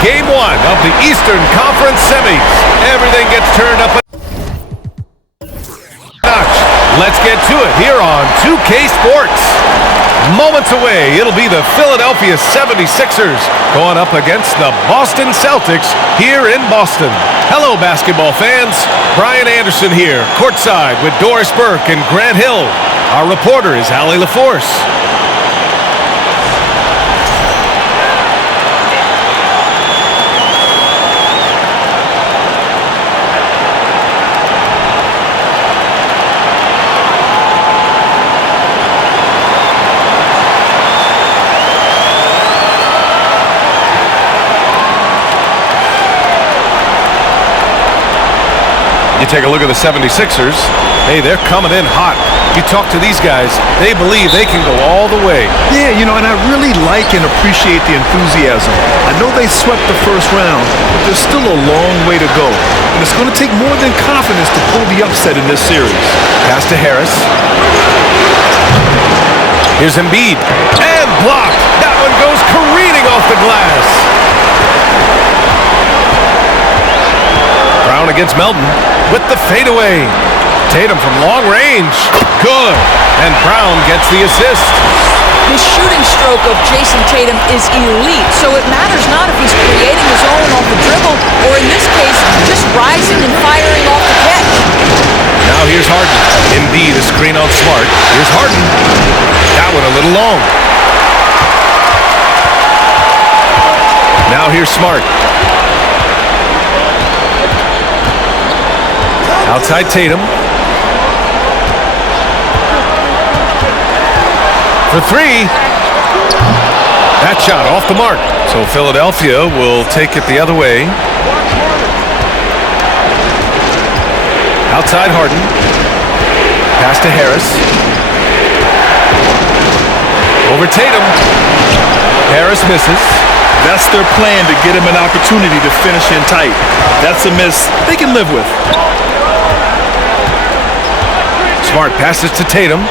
Game 1 of the Eastern Conference Semis. Everything gets turned up a notch. Let's get to it here on 2K Sports. Moments away, it'll be the Philadelphia 76ers going up against the Boston Celtics here in Boston. Hello, basketball fans. Brian Anderson here, courtside with Doris Burke and Grant Hill. Our reporter is Allie LaForce. You take a look at the 76ers. Hey, they're coming in hot. You talk to these guys, they believe they can go all the way. Yeah, you know, and I really like and appreciate the enthusiasm. I know they swept the first round, but there's still a long way to go. And it's going to take more than confidence to pull the upset in this series. Pass to Harris. Here's Embiid. And blocked. That one goes careening off the glass. Brown against Melton with the fadeaway. Tatum from long range. Good. And Brown gets the assist. The shooting stroke of Jason Tatum is elite, so it matters not if he's creating his own off the dribble or, in this case, just rising and firing off the catch. Now here's Harden. Embiid, a screen on Smart. Here's Harden. That one a little long. Now here's Smart. Outside Tatum. For three. That shot off the mark. So Philadelphia will take it the other way. Outside Harden. Pass to Harris. Over Tatum. Harris misses. That's their plan, to get him an opportunity to finish in tight. That's a miss they can live with. Smart passes to Tatum.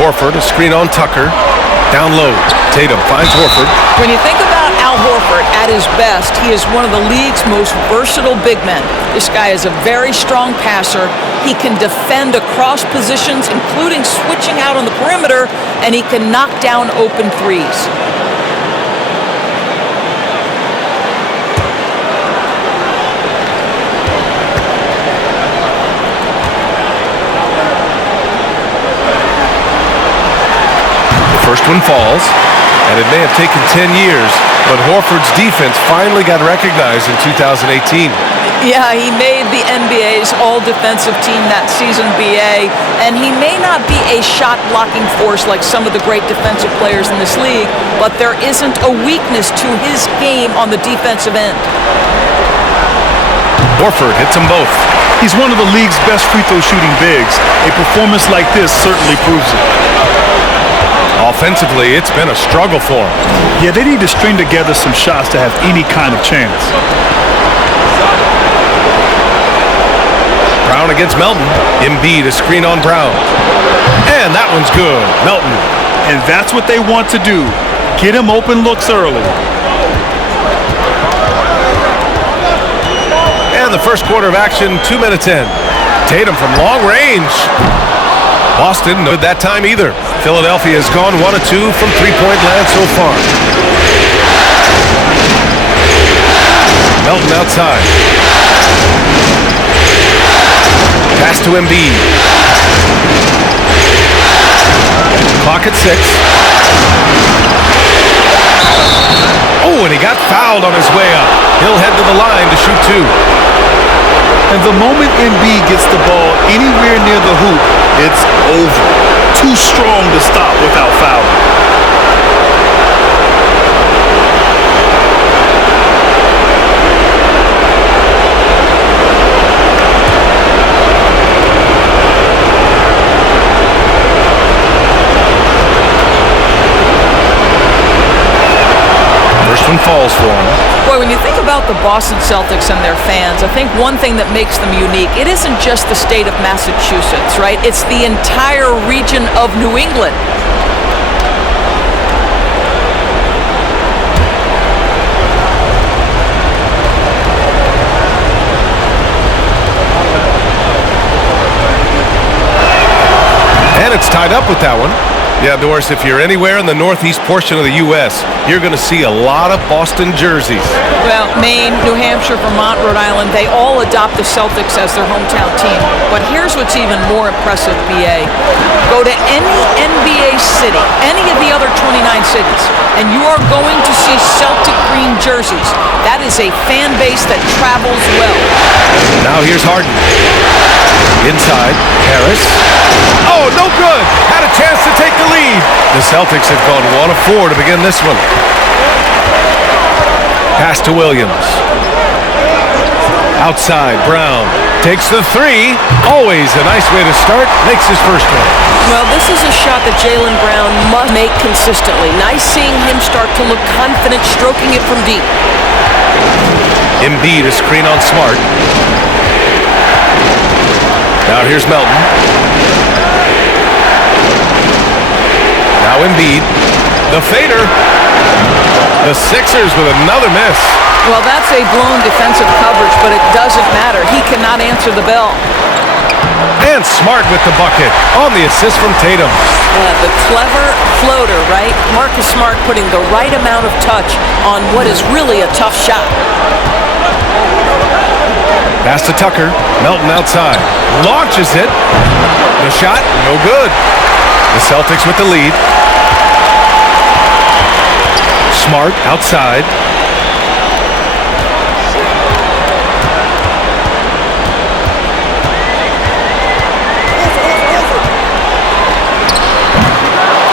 Horford, a screen on Tucker. Down low. Tatum finds Horford. When you think about Al Horford at his best, he is one of the league's most versatile big men. This guy is a very strong passer. He can defend across positions, including switching out on the perimeter, and he can knock down open threes. First one falls, and it may have taken 10 years, but Horford's defense finally got recognized in 2018. Yeah, he made the NBA's all-defensive team that season, BA, and he may not be a shot-blocking force like some of the great defensive players in this league, but there isn't a weakness to his game on the defensive end. Horford hits them both. He's one of the league's best free-throw shooting bigs. A performance like this certainly proves it. Offensively, it's been a struggle for him. Yeah, they need to string together some shots to have any kind of chance. Brown against Melton. Embiid, a screen on Brown. And that one's good. Melton. And that's what they want to do. Get him open looks early. And the first quarter of action, 2 minutes in. Tatum from long range. Boston, not that time either. Philadelphia has gone 1 of 2 from three-point land so far. Melton outside. Pass to Embiid. Clock at 6. Oh, and he got fouled on his way up. He'll head to the line to shoot 2. And the moment Embiid gets the ball anywhere near the hoop, it's over. Too strong to stop without fouling. First one falls for him. Boy, when you think about the Boston Celtics and their fans, I think one thing that makes them unique, it isn't just the state of Massachusetts, right? It's the entire region of New England. tied up with that one. Yeah, Doris, if you're anywhere in the northeast portion of the U.S., you're going to see a lot of Boston jerseys. Well, Maine, New Hampshire, Vermont, Rhode Island, they all adopt the Celtics as their hometown team. But here's what's even more impressive, BA. Go to any NBA city, any of the other 29 cities, and you are going to see Celtic green jerseys. That is a fan base that travels well. Now here's Harden. Inside, Harris. Oh, no good! Had a chance to take the lead. The Celtics have gone 1 of 4 to begin this one. Pass to Williams. Outside, Brown takes the 3. Always a nice way to start. Makes his first one. Well, this is a shot that Jaylen Brown must make consistently. Nice seeing him start to look confident, stroking it from deep. Embiid, a screen on Smart. Now here's Melton. Now Embiid. The fader. The Sixers with another miss. Well, that's a blown defensive coverage, but it doesn't matter. He cannot answer the bell. And Smart with the bucket on the assist from Tatum. The clever floater, right? Marcus Smart putting the right amount of touch on what is really a tough shot. Pass to Tucker. Melton outside. Launches it. The shot, no good. The Celtics with the lead. Smart outside.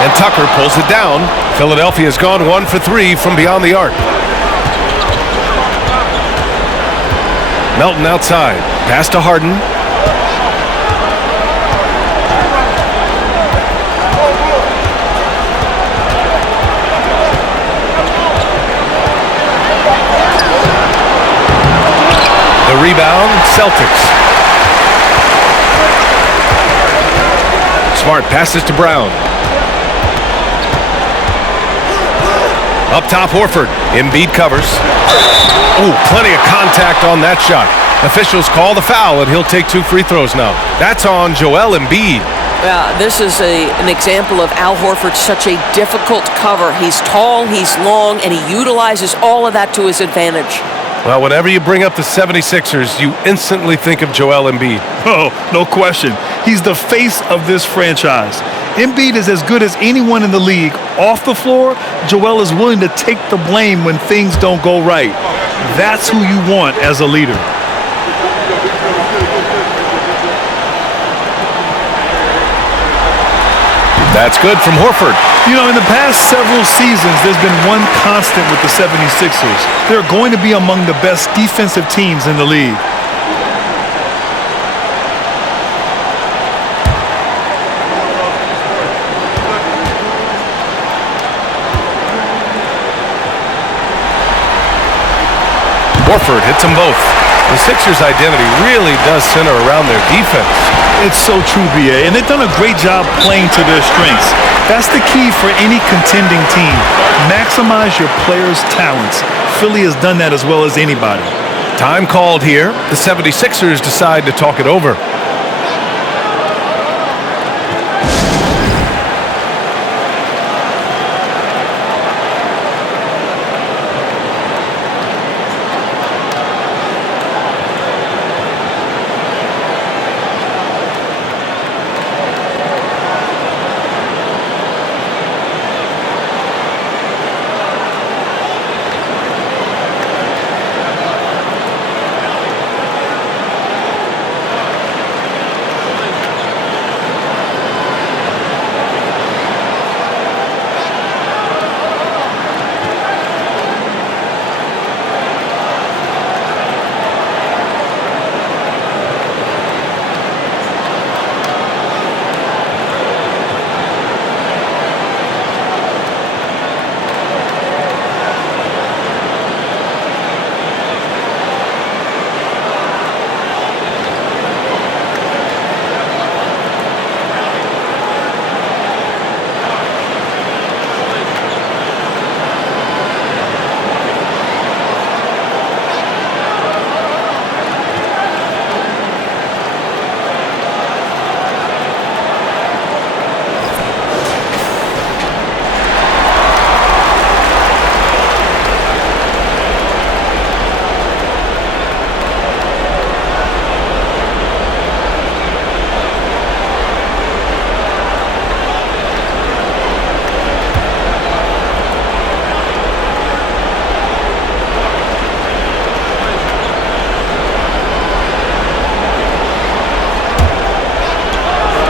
And Tucker pulls it down. Philadelphia's gone 1 for 3 from beyond the arc. Melton outside. Pass to Harden. The rebound, Celtics. Smart passes to Brown. Up top, Horford. Embiid covers. Ooh, plenty of contact on that shot. Officials call the foul, and he'll take 2 free throws now. That's on Joel Embiid. This is an example of Al Horford, such a difficult cover. He's tall, he's long, and he utilizes all of that to his advantage. Well, whenever you bring up the 76ers, you instantly think of Joel Embiid. Oh, no question. He's the face of this franchise. Embiid is as good as anyone in the league. Off the floor, Joel is willing to take the blame when things don't go right. That's who you want as a leader. That's good from Horford. You know, in the past several seasons, there's been one constant with the 76ers. They're going to be among the best defensive teams in the league. Horford hits them both. The Sixers' identity really does center around their defense. It's so true, BA, and they've done a great job playing to their strengths. That's the key for any contending team. Maximize your players' talents. Philly has done that as well as anybody. Time called here. The 76ers decide to talk it over.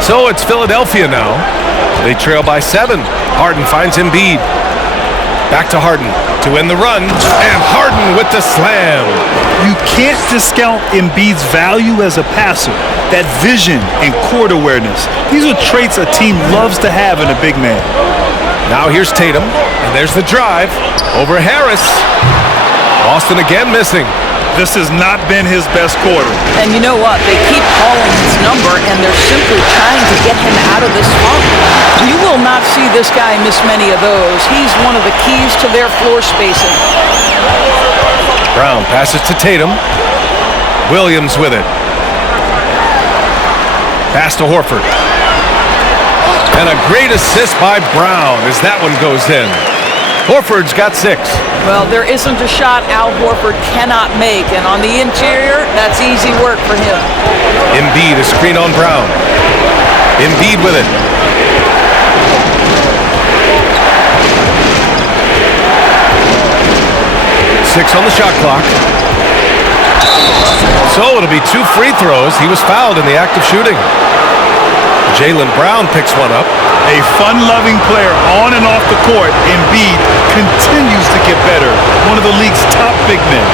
So it's Philadelphia now. They trail by 7. Harden finds Embiid. Back to Harden to win the run, and Harden with the slam. You can't discount Embiid's value as a passer. That vision and court awareness. These are traits a team loves to have in a big man. Now here's Tatum, and there's the drive over Harris. Boston again missing. This has not been his best quarter. And you know what? They keep calling his number, and they're simply trying to get him out of this funk. You will not see this guy miss many of those. He's one of the keys to their floor spacing. Brown passes to Tatum. Williams with it. Pass to Horford. And a great assist by Brown as that one goes in. Horford's got 6. Well, there isn't a shot Al Horford cannot make, and on the interior, that's easy work for him. Embiid, a screen on Brown. Embiid with it. Six on the shot clock. So it'll be 2 free throws. He was fouled in the act of shooting. Jaylen Brown picks one up. A fun-loving player on and off the court, Embiid continues to get better. One of the league's top big men.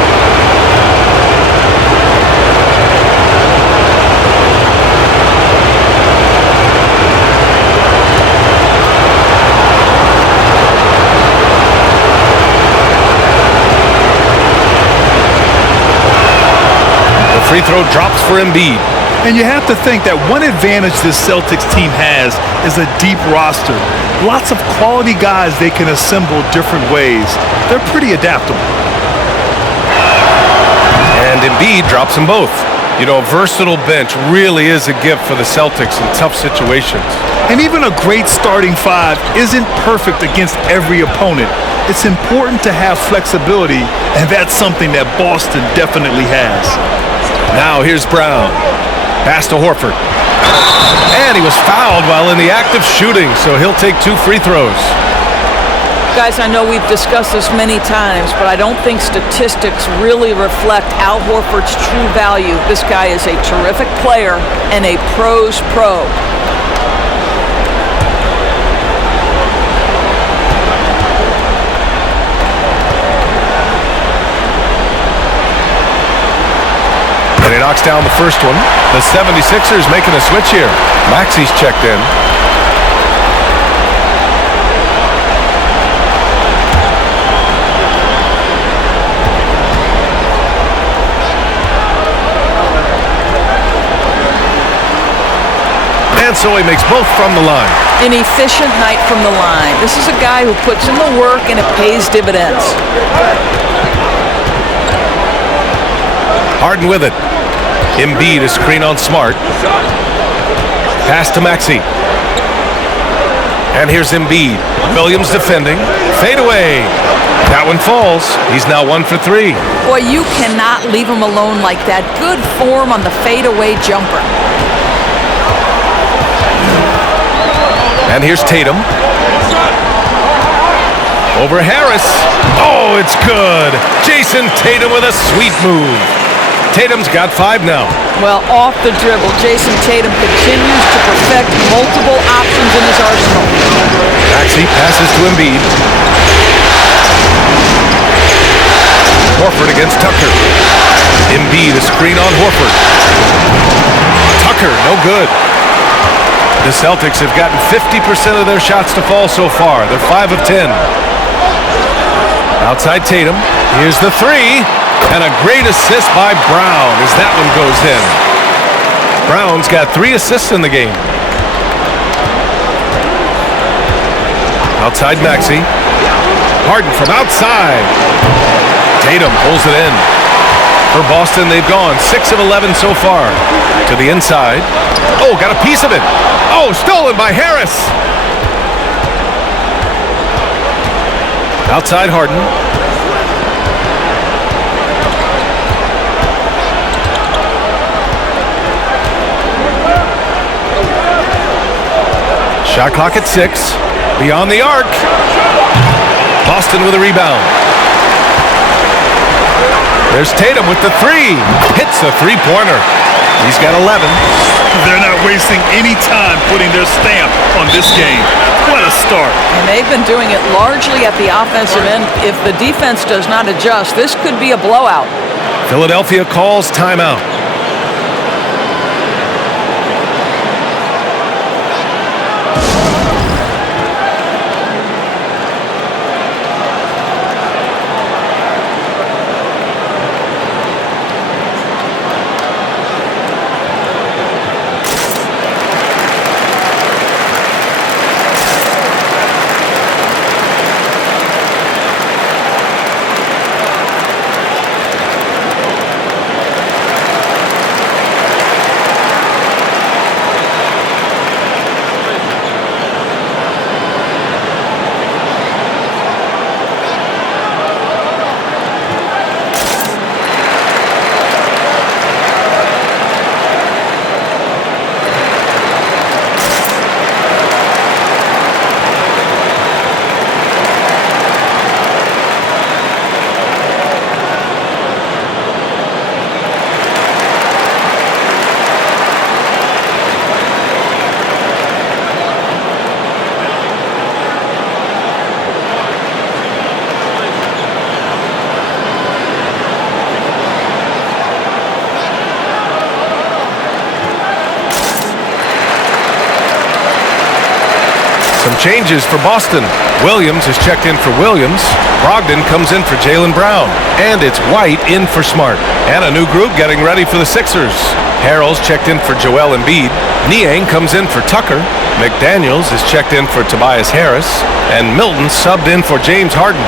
The free throw drops for Embiid. And you have to think that one advantage this Celtics team has is a deep roster. Lots of quality guys they can assemble different ways. They're pretty adaptable. And Embiid drops them both. You know, a versatile bench really is a gift for the Celtics in tough situations. And even a great starting 5 isn't perfect against every opponent. It's important to have flexibility, and that's something that Boston definitely has. Now here's Brown. Pass to Horford. And he was fouled while in the act of shooting, so he'll take 2 free throws. Guys, I know we've discussed this many times, but I don't think statistics really reflect Al Horford's true value. This guy is a terrific player and a pro's pro. And he knocks down the first one. The 76ers making a switch here. Maxi's checked in. And so he makes both from the line. An efficient night from the line. This is a guy who puts in the work and it pays dividends. Harden with it. Embiid, a screen on Smart. Pass to Maxey. And here's Embiid. Williams defending. Fade away. That one falls. He's now 1 for 3. Boy, you cannot leave him alone like that. Good form on the fadeaway jumper. And here's Tatum. Over Harris. Oh, it's good. Jason Tatum with a sweet move. Tatum's got 5 now. Well, off the dribble, Jason Tatum continues to perfect multiple options in his arsenal. Maxey passes to Embiid. Horford against Tucker. Embiid, a screen on Horford. Tucker, no good. The Celtics have gotten 50% of their shots to fall so far. They're 5 of 10. Outside Tatum. Here's the 3. And a great assist by Brown as that one goes in. Brown's got 3 assists in the game. Outside Maxey. Harden from outside. Tatum pulls it in. For Boston, they've gone 6 of 11 so far. To the inside. Oh, got a piece of it. Oh, stolen by Harris. Outside Harden. Shot clock at 6. Beyond the arc. Boston with a rebound. There's Tatum with the 3. Hits a 3-pointer. He's got 11. They're not wasting any time putting their stamp on this game. What a start. And they've been doing it largely at the offensive end. If the defense does not adjust, this could be a blowout. Philadelphia calls timeout. Some changes for Boston. Williams is checked in for Williams. Brogdon comes in for Jaylen Brown. And it's White in for Smart. And a new group getting ready for the Sixers. Harrell's checked in for Joel Embiid. Niang comes in for Tucker. McDaniels is checked in for Tobias Harris. And Milton subbed in for James Harden.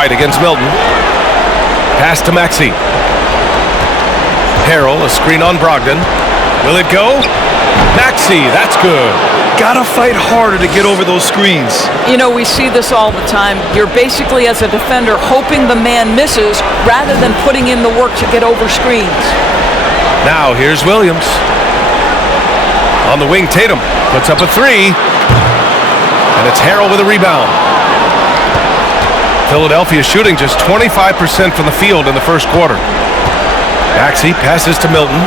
White against Milton. Pass to Maxey. Harrell, a screen on Brogdon. Will it go? Maxey, that's good. Gotta fight harder to get over those screens. You know, we see this all the time. You're basically, as a defender, hoping the man misses rather than putting in the work to get over screens. Now here's Williams. On the wing, Tatum puts up a three. And it's Harrell with a rebound. Philadelphia shooting just 25% from the field in the first quarter. Maxey passes to Milton.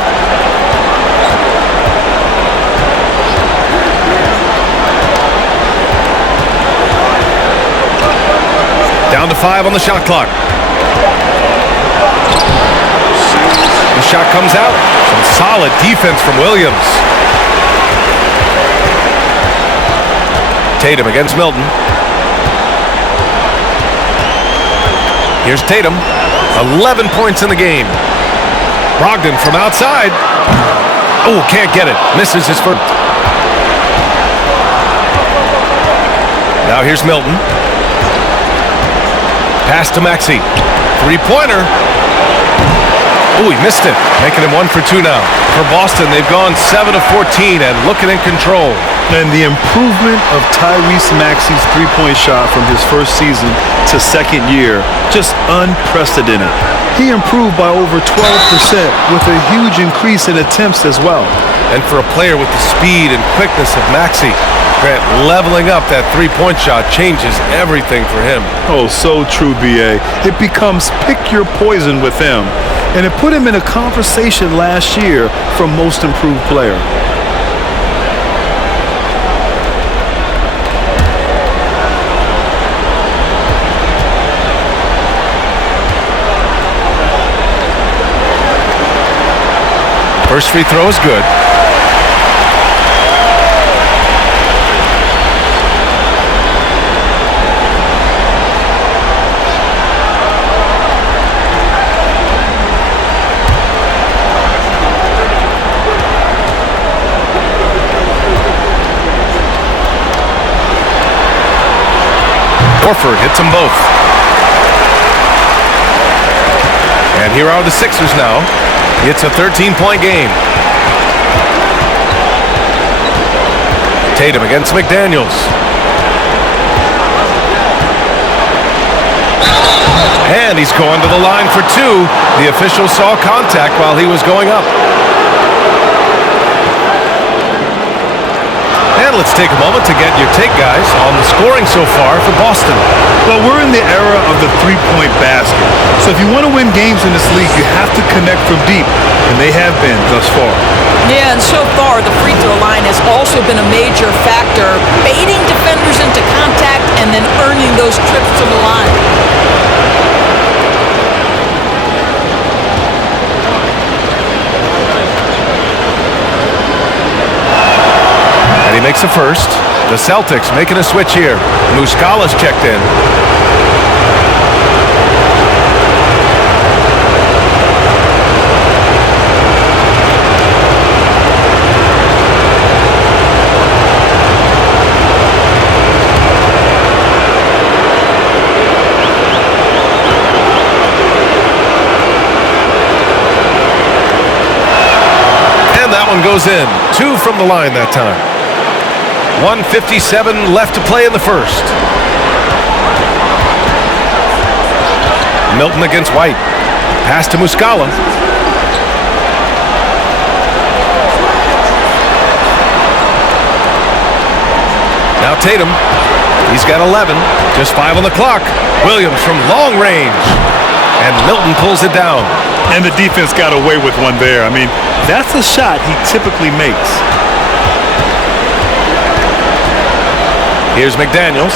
Down to 5 on the shot clock. The shot comes out. Some solid defense from Williams. Tatum against Milton. Here's Tatum, 11 points in the game. Brogdon from outside. Oh, can't get it. Misses his first. Now here's Milton. Pass to Maxey. Three-pointer. Oh, he missed it. Making him 1 for 2 now. For Boston, they've gone 7 of 14 and looking in control. And the improvement of Tyrese Maxey's three-point shot from his first season to second year, just unprecedented. He improved by over 12% with a huge increase in attempts as well. And for a player with the speed and quickness of Maxey, Grant, leveling up that three-point shot changes everything for him. Oh, so true, B.A. It becomes pick your poison with him. And it put him in a conversation last year for most improved player. First free throw is good. Horford hits them both. And here are the Sixers now. It's a 13-point game. Tatum against McDaniels. And he's going to the line for 2. The official saw contact while he was going up. And let's take a moment to get your take, guys, on the scoring so far for Boston. Well, we're in the era of the three-point basket. So if you want to win games in this league, you have to connect from deep, and they have been thus far. Yeah, and so far, the free throw line has also been a major factor, baiting defenders into contact and then earning those trips to the line. And he makes a first. The Celtics making a switch here. Muscala's checked in. And that one goes in. 2 from the line that time. 1:57 left to play in the first. Milton against White. Pass to Muscala. Now Tatum. He's got 11. Just 5 on the clock. Williams from long range. And Milton pulls it down. And the defense got away with one there. I mean, that's a shot he typically makes. Here's McDaniels.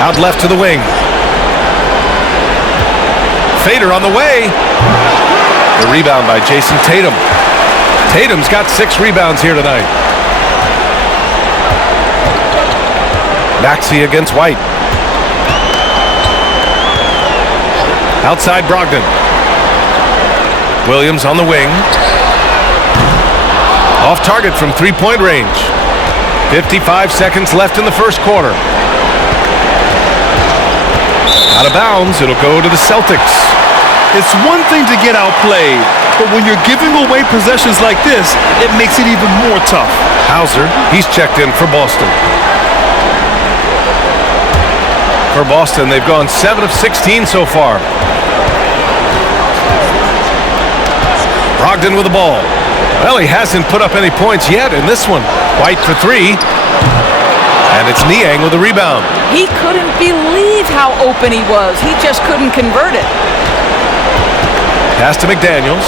Out left to the wing. Fader on the way. The rebound by Jason Tatum. Tatum's got 6 rebounds here tonight. Maxey against White. Outside Brogdon. Williams on the wing. Off target from three-point range. 55 seconds left in the first quarter. Out of bounds, it'll go to the Celtics. It's one thing to get outplayed, but when you're giving away possessions like this, it makes it even more tough. Hauser, he's checked in for Boston. For Boston, they've gone 7 of 16 so far. Brogdon with the ball. Well, he hasn't put up any points yet in this one. White for 3. And it's Niang with the rebound. He couldn't believe how open he was. He just couldn't convert it. Pass to McDaniels.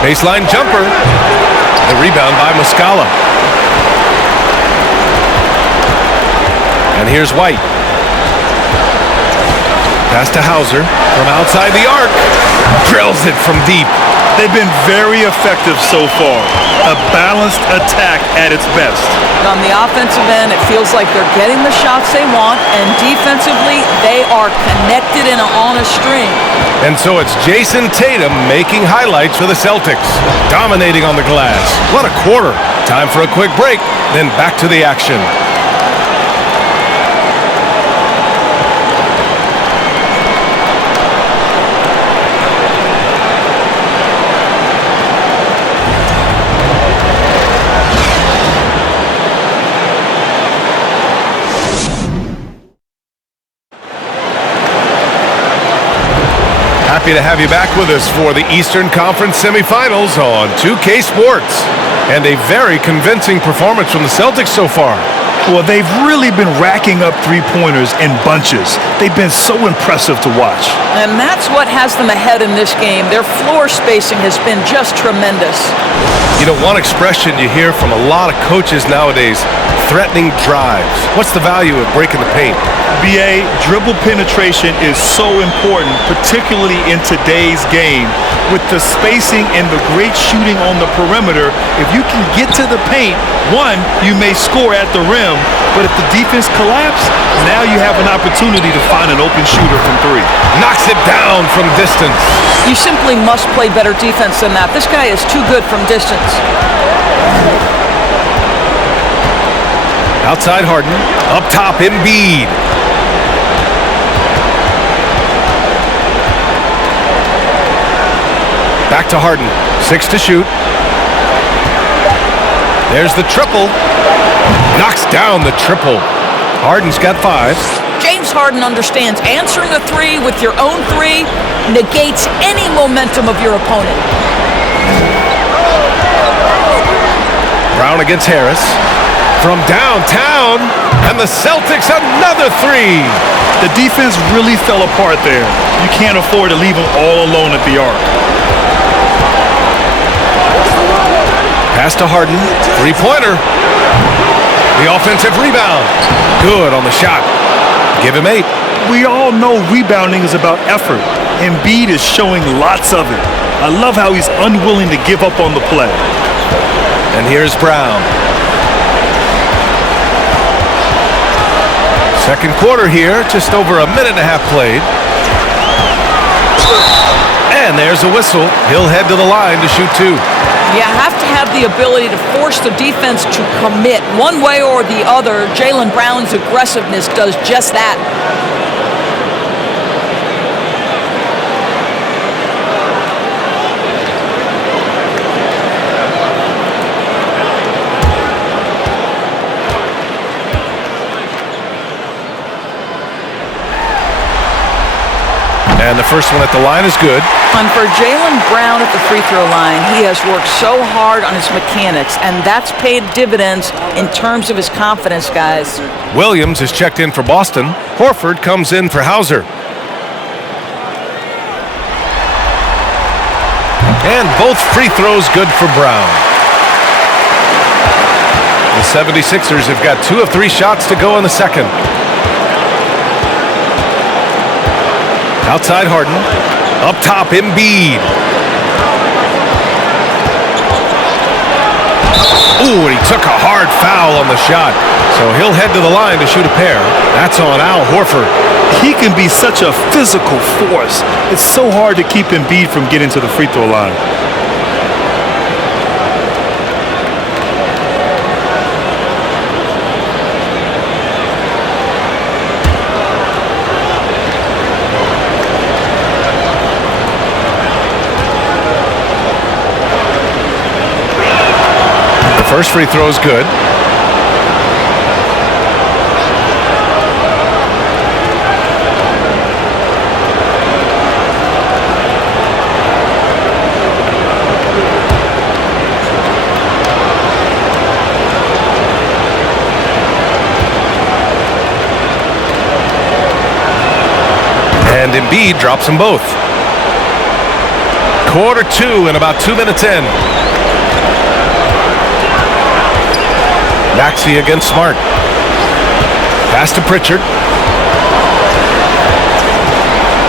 Baseline jumper. The rebound by Muscala. And here's White. Pass to Hauser from outside the arc. Drills it from deep. They've been very effective so far. A balanced attack at its best. On the offensive end, it feels like they're getting the shots they want, and defensively, they are connected and on a string. And so it's Jason Tatum making highlights for the Celtics. Dominating on the glass. What a quarter. Time for a quick break, then back to the action. Happy to have you back with us for the Eastern Conference semifinals on 2K Sports. And a very convincing performance from the Celtics so far. Well, they've really been racking up three-pointers in bunches. They've been so impressive to watch. And that's what has them ahead in this game. Their floor spacing has been just tremendous. You know, one expression you hear from a lot of coaches nowadays, threatening drives. What's the value of breaking the paint? BA, dribble penetration is so important, particularly in today's game. With the spacing and the great shooting on the perimeter, if you can get to the paint, one, you may score at the rim, but if the defense collapses, now you have an opportunity to find an open shooter from 3. Knocks it down from distance. You simply must play better defense than that. This guy is too good from distance. Outside Harden. Up top, Embiid. Back to Harden. 6 to shoot. There's the triple. Knocks down the triple. Harden's got 5. James Harden understands answering a three with your own three negates any momentum of your opponent. Brown against Harris. From downtown, and the Celtics another 3. The defense really fell apart there. You can't afford to leave them all alone at the arc. Pass to Harden. 3-pointer. The offensive rebound. Good on the shot. Give him 8. We all know rebounding is about effort. Embiid is showing lots of it. I love how he's unwilling to give up on the play. And here's Brown. Second quarter here, just over a minute and a half played. And there's a whistle. He'll head to the line to shoot 2. You have to have the ability to force the defense to commit one way or the other. Jaylen Brown's aggressiveness does just that. And the first one at the line is good. And for Jaylen Brown at the free throw line, he has worked so hard on his mechanics, and that's paid dividends in terms of his confidence, guys. Williams is checked in for Boston. Horford comes in for Hauser. And both free throws good for Brown. The 76ers have got 2 of 3 shots to go in the second. Outside Harden. Up top, Embiid. Ooh, and he took a hard foul on the shot. So he'll head to the line to shoot a pair. That's on Al Horford. He can be such a physical force. It's so hard to keep Embiid from getting to the free throw line. First free throw is good. And Embiid drops them both. Quarter 2 and about 2 minutes in. Maxey against Smart. Pass to Pritchard.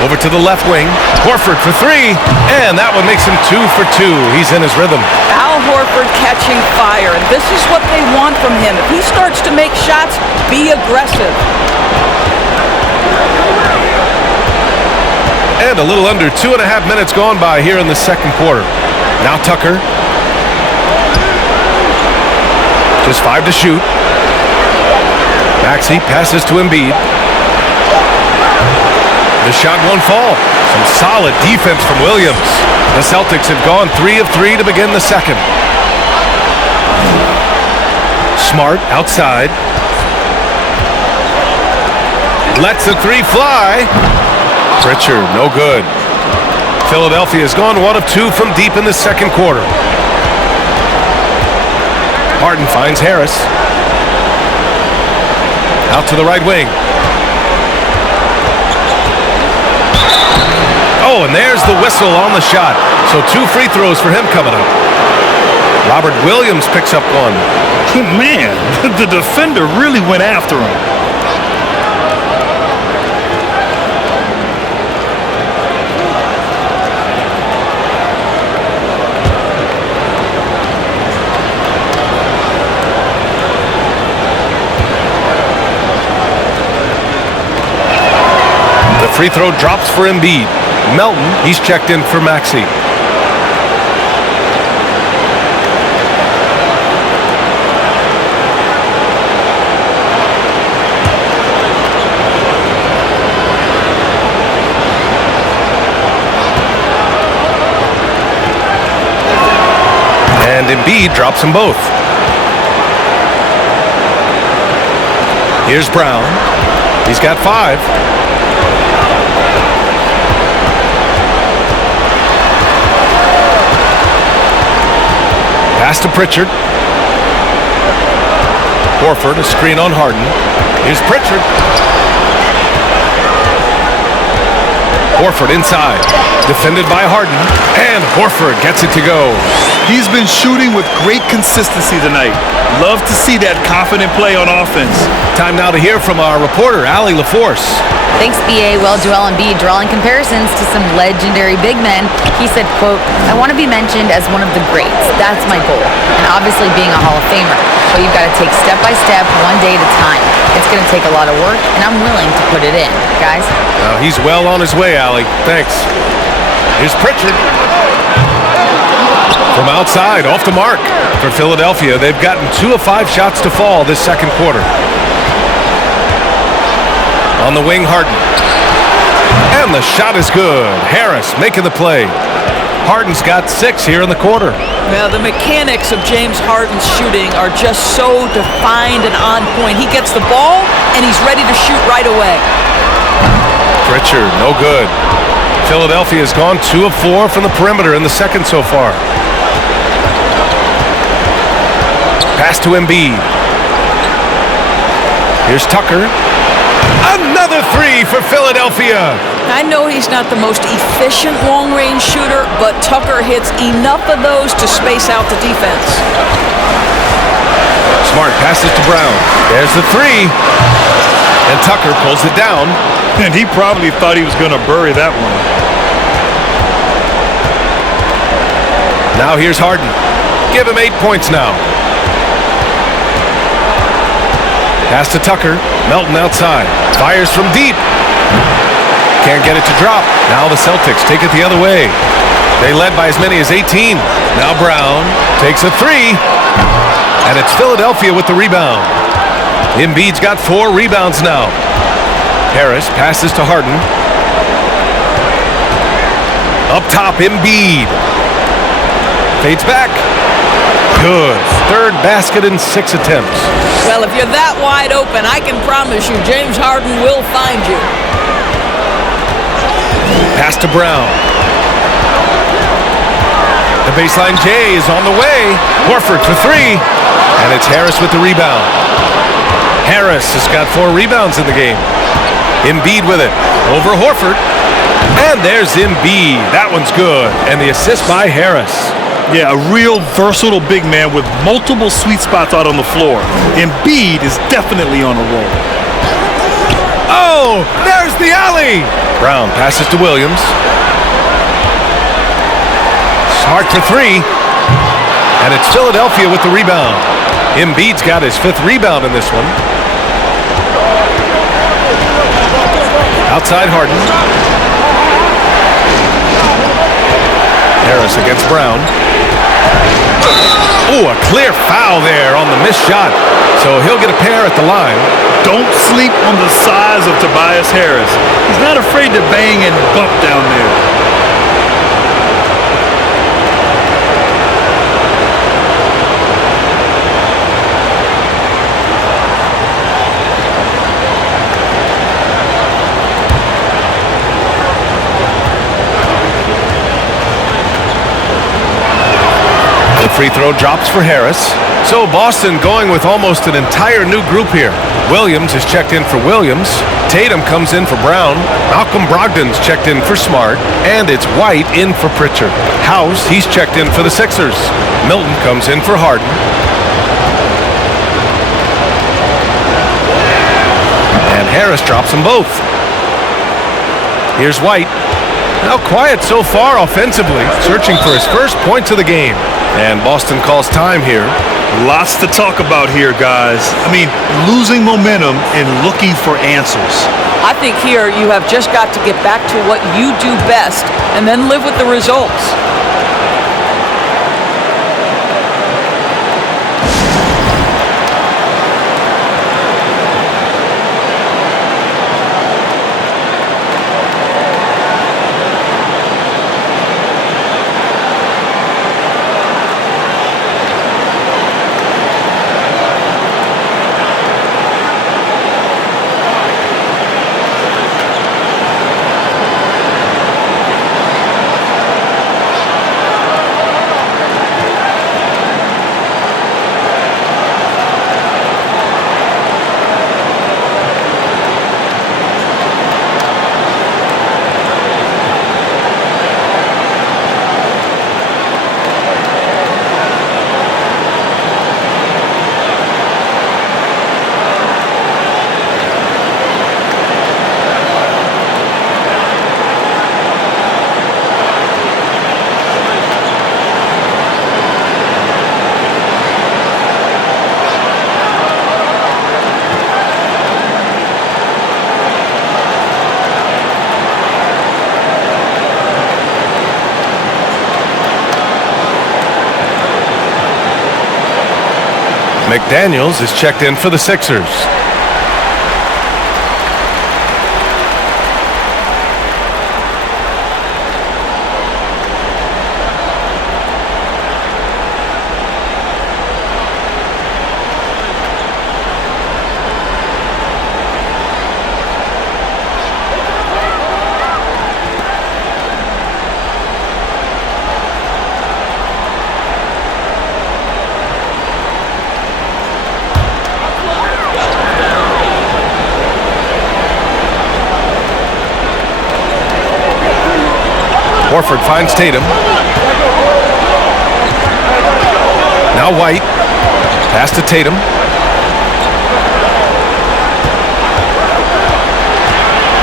Over to the left wing. Horford for 3. And that one makes him 2 for 2. He's in his rhythm. Al Horford catching fire, and this is what they want from him. If he starts to make shots, be aggressive. And a little under 2.5 minutes gone by here in the second quarter. Now Tucker. Just 5 to shoot. Maxey passes to Embiid. The shot won't fall. Some solid defense from Williams. The Celtics have gone 3 of 3 to begin the second. Smart outside. Lets the 3 fly. Pritchard, no good. Philadelphia has gone 1 of 2 from deep in the second quarter. Harden finds Harris. Out to the right wing. Oh, and there's the whistle on the shot. So 2 free throws for him coming up. Robert Williams picks up 1. Man, the defender really went after him. Free throw drops for Embiid. Melton, he's checked in for Maxey. And Embiid drops them both. Here's Brown. He's got 5. Pass to Pritchard. Horford, a screen on Harden. Here's Pritchard. Horford inside. Defended by Harden. And Horford gets it to go. He's been shooting with great consistency tonight. Love to see that confident play on offense. Time now to hear from our reporter, Allie LaForce. Thanks, BA. Well, Joel Embiid drawing comparisons to some legendary big men. He said, quote, "I want to be mentioned as one of the greats. That's my goal. And obviously being a Hall of Famer. But you've got to take step by step, one day at a time. It's going to take a lot of work, and I'm willing to put it in. Guys?" He's well on his way, Allie. Thanks. Here's Pritchard. From outside, off the mark. For Philadelphia, they've gotten 2 of 5 shots to fall this second quarter. On the wing, Harden. And the shot is good. Harris making the play. Harden's got 6 here in the quarter. Yeah, the mechanics of James Harden's shooting are just so defined and on point. He gets the ball, and he's ready to shoot right away. Pritchard, no good. Philadelphia has gone 2 of 4 from the perimeter in the second so far. Pass to Embiid. Here's Tucker. Another 3 for Philadelphia. I know he's not the most efficient long-range shooter, but Tucker hits enough of those to space out the defense. Smart passes to Brown. There's the 3. And Tucker pulls it down. And he probably thought he was going to bury that one. Now here's Harden. Give him 8 points now. Pass to Tucker. Melton outside. Fires from deep. Can't get it to drop. Now the Celtics take it the other way. They led by as many as 18. Now Brown takes a 3. And it's Philadelphia with the rebound. Embiid's got 4 rebounds now. Harris passes to Harden. Up top, Embiid. Fades back. Good. 3rd basket in 6 attempts. Well, if you're that wide open, I can promise you James Harden will find you. Pass to Brown. The baseline J is on the way. Horford for 3. And it's Harris with the rebound. Harris has got 4 rebounds in the game. Embiid with it. Over Horford. And there's Embiid. That one's good. And the assist by Harris. Yeah, a real versatile big man with multiple sweet spots out on the floor. Embiid is definitely on a roll. Oh, there's the alley. Brown passes to Williams. Smart for 3. And it's Philadelphia with the rebound. Embiid's got his 5th rebound in this one. Outside Harden. Harris against Brown. Oh, a clear foul there on the missed shot. So he'll get a pair at the line. Don't sleep on the size of Tobias Harris. He's not afraid to bang and bump down there. Free throw drops for Harris. So Boston going with almost an entire new group here. Williams is checked in for Williams. Tatum comes in for Brown. Malcolm Brogdon's checked in for Smart. And it's White in for Pritchard. House, he's checked in for the Sixers. Milton comes in for Harden. And Harris drops them both. Here's White. Now quiet so far offensively, searching for his first points of the game. And Boston calls time here. Lots to talk about here, guys. I mean, losing momentum and looking for answers. I think here you have just got to get back to what you do best and then live with the results. McDaniels is checked in for the Sixers. Horford finds Tatum. Now White. Pass to Tatum.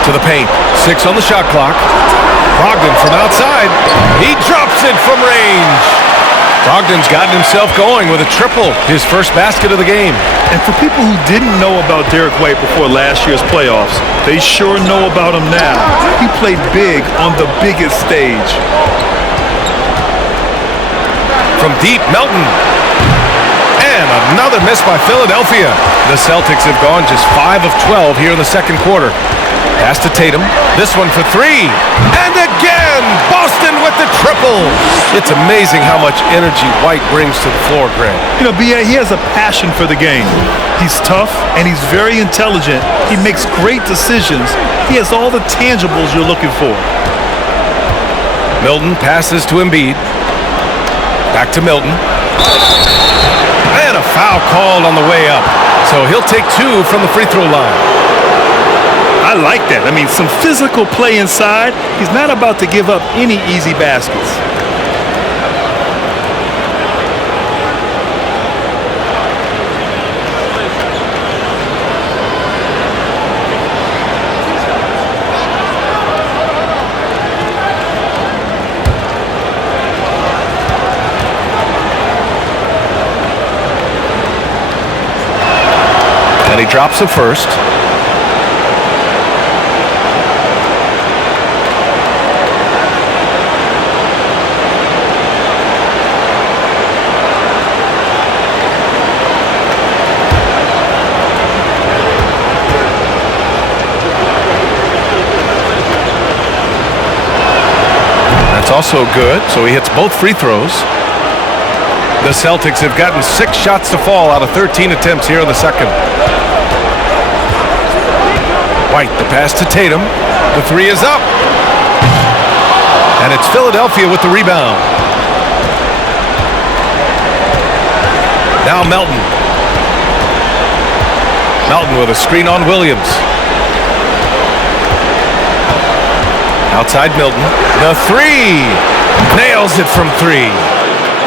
To the paint. 6 on the shot clock. Brogdon from outside. He drops it from range. Brogdon's gotten himself going with a triple, his first basket of the game. And for people who didn't know about Derek White before last year's playoffs, they sure know about him now. He played big on the biggest stage. From deep, Melton. And another miss by Philadelphia. The Celtics have gone just 5 of 12 here in the second quarter. Pass to Tatum. This one for 3. And again, Boston with the triple. It's amazing how much energy White brings to the floor, Greg. You know, B.A., he has a passion for the game. He's tough, and he's very intelligent. He makes great decisions. He has all the tangibles you're looking for. Milton passes to Embiid. Back to Milton. And a foul called on the way up. So he'll take 2 from the free throw line. I like that. I mean, some physical play inside. He's not about to give up any easy baskets. And he drops it first. Also good, so he hits both free throws. The Celtics have gotten 6 shots to fall out of 13 attempts here in the second. White, the pass to Tatum. The 3 is up. And it's Philadelphia with the rebound. Now Melton. Melton with a screen on Williams. Outside Milton. The 3. Nails it from 3.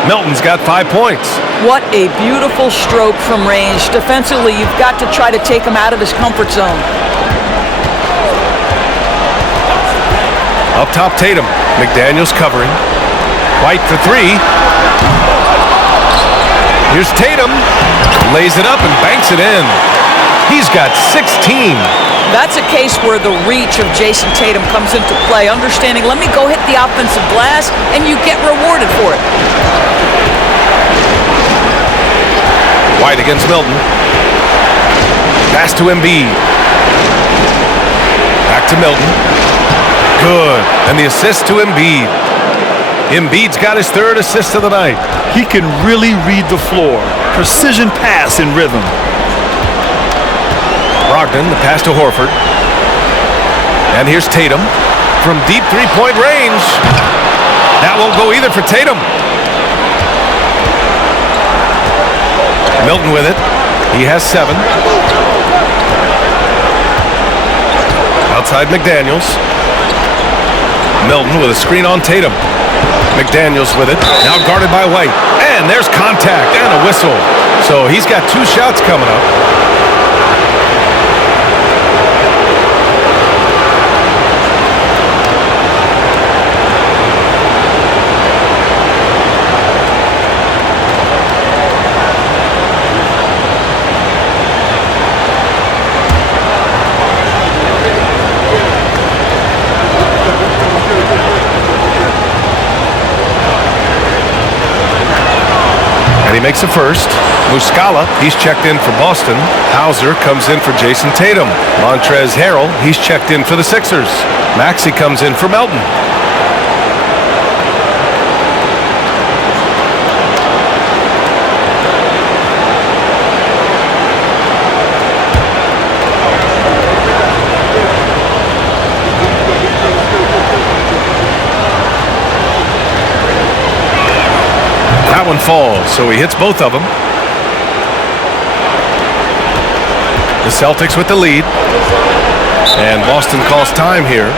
Milton's got 5 points. What a beautiful stroke from range. Defensively, you've got to try to take him out of his comfort zone. Up top, Tatum. McDaniels covering. White for 3. Here's Tatum. Lays it up and banks it in. He's got 16. That's a case where the reach of Jason Tatum comes into play. Understanding, let me go hit the offensive glass, and you get rewarded for it. White against Milton. Pass to Embiid. Back to Milton. Good. And the assist to Embiid. Embiid's got his 3rd assist of the night. He can really read the floor. Precision pass in rhythm. Brogdon, the pass to Horford. And here's Tatum from deep 3-point range. That won't go either for Tatum. Milton with it. He has 7. Outside McDaniels. Milton with a screen on Tatum. McDaniels with it. Now guarded by White. And there's contact and a whistle. So he's got 2 shots coming up. And he makes a first. Muscala, he's checked in for Boston. Hauser comes in for Jason Tatum. Montrezl Harrell, he's checked in for the Sixers. Maxey comes in for Melton. That one falls, so he hits both of them. The Celtics with the lead. And Boston calls time here.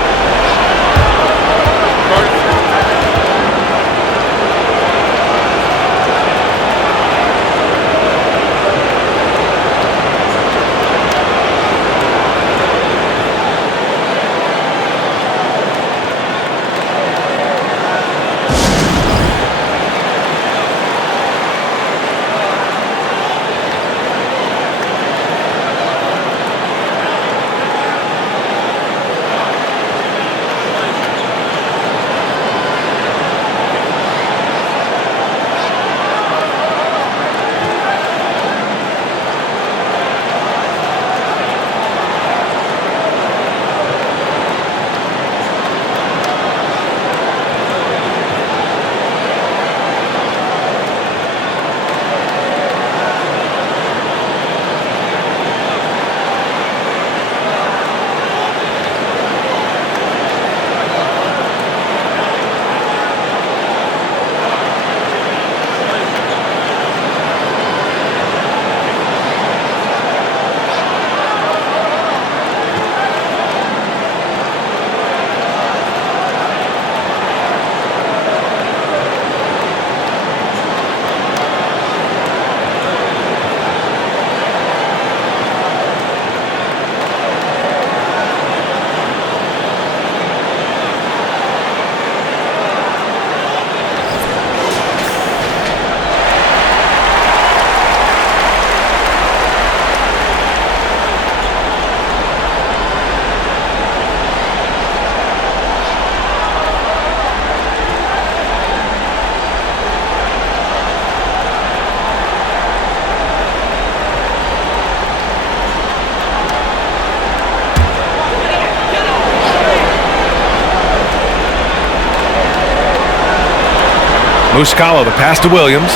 Muscala, the pass to Williams.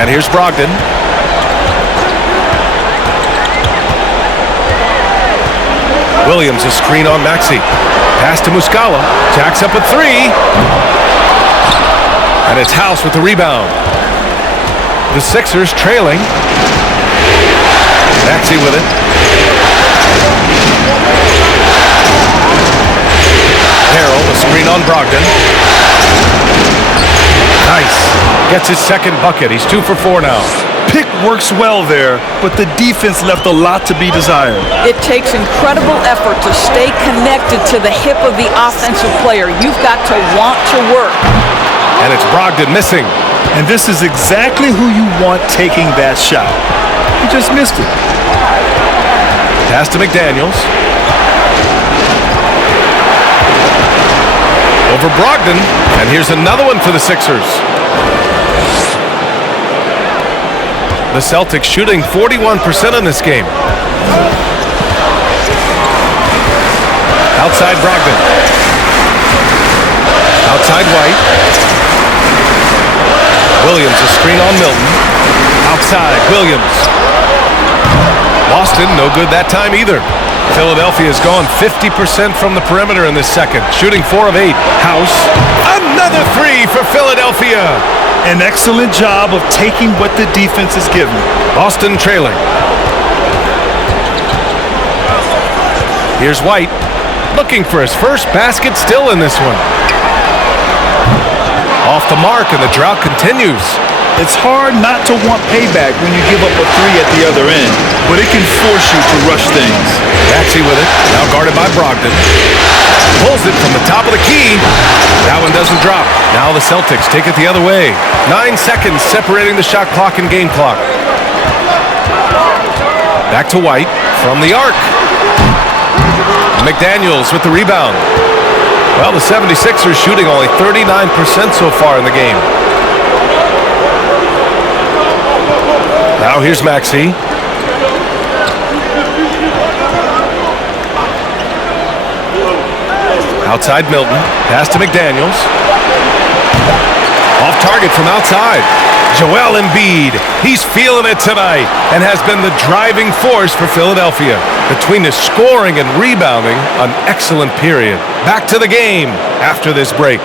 And here's Brogdon. Williams, a screen on Maxey. Pass to Muscala. Jacks up a three. And it's House with the rebound. The Sixers trailing. Maxey with it. Harrell, a screen on Brogdon. Nice. Gets his second bucket. He's 2 for 4 now. Pick works well there, but the defense left a lot to be desired. It takes incredible effort to stay connected to the hip of the offensive player. You've got to want to work. And it's Brogdon missing. And this is exactly who you want taking that shot. He just missed it. Pass to McDaniels. Over Brogdon. And here's another one for the Sixers. The Celtics shooting 41% in this game. Outside Brogdon. Outside White. Williams, a screen on Milton. Outside Williams. Boston, no good that time either. Philadelphia's gone 50% from the perimeter in this second. Shooting 4 of 8. House. Another three for Philadelphia. An excellent job of taking what the defense is given. Boston trailing. Here's White. Looking for his first basket still in this one. Off the mark and the drought continues. It's hard not to want payback when you give up a three at the other end, but it can force you to rush things. Maxey with it, now guarded by Brogdon. Pulls it from the top of the key. That one doesn't drop. Now the Celtics take it the other way. 9 seconds separating the shot clock and game clock. Back to White from the arc. McDaniels with the rebound. Well, the 76ers shooting only 39% so far in the game. Now here's Maxey. Outside Milton. Pass to McDaniels. Off target from outside. Joel Embiid. He's feeling it tonight and has been the driving force for Philadelphia. Between his scoring and rebounding, an excellent period. Back to the game after this break.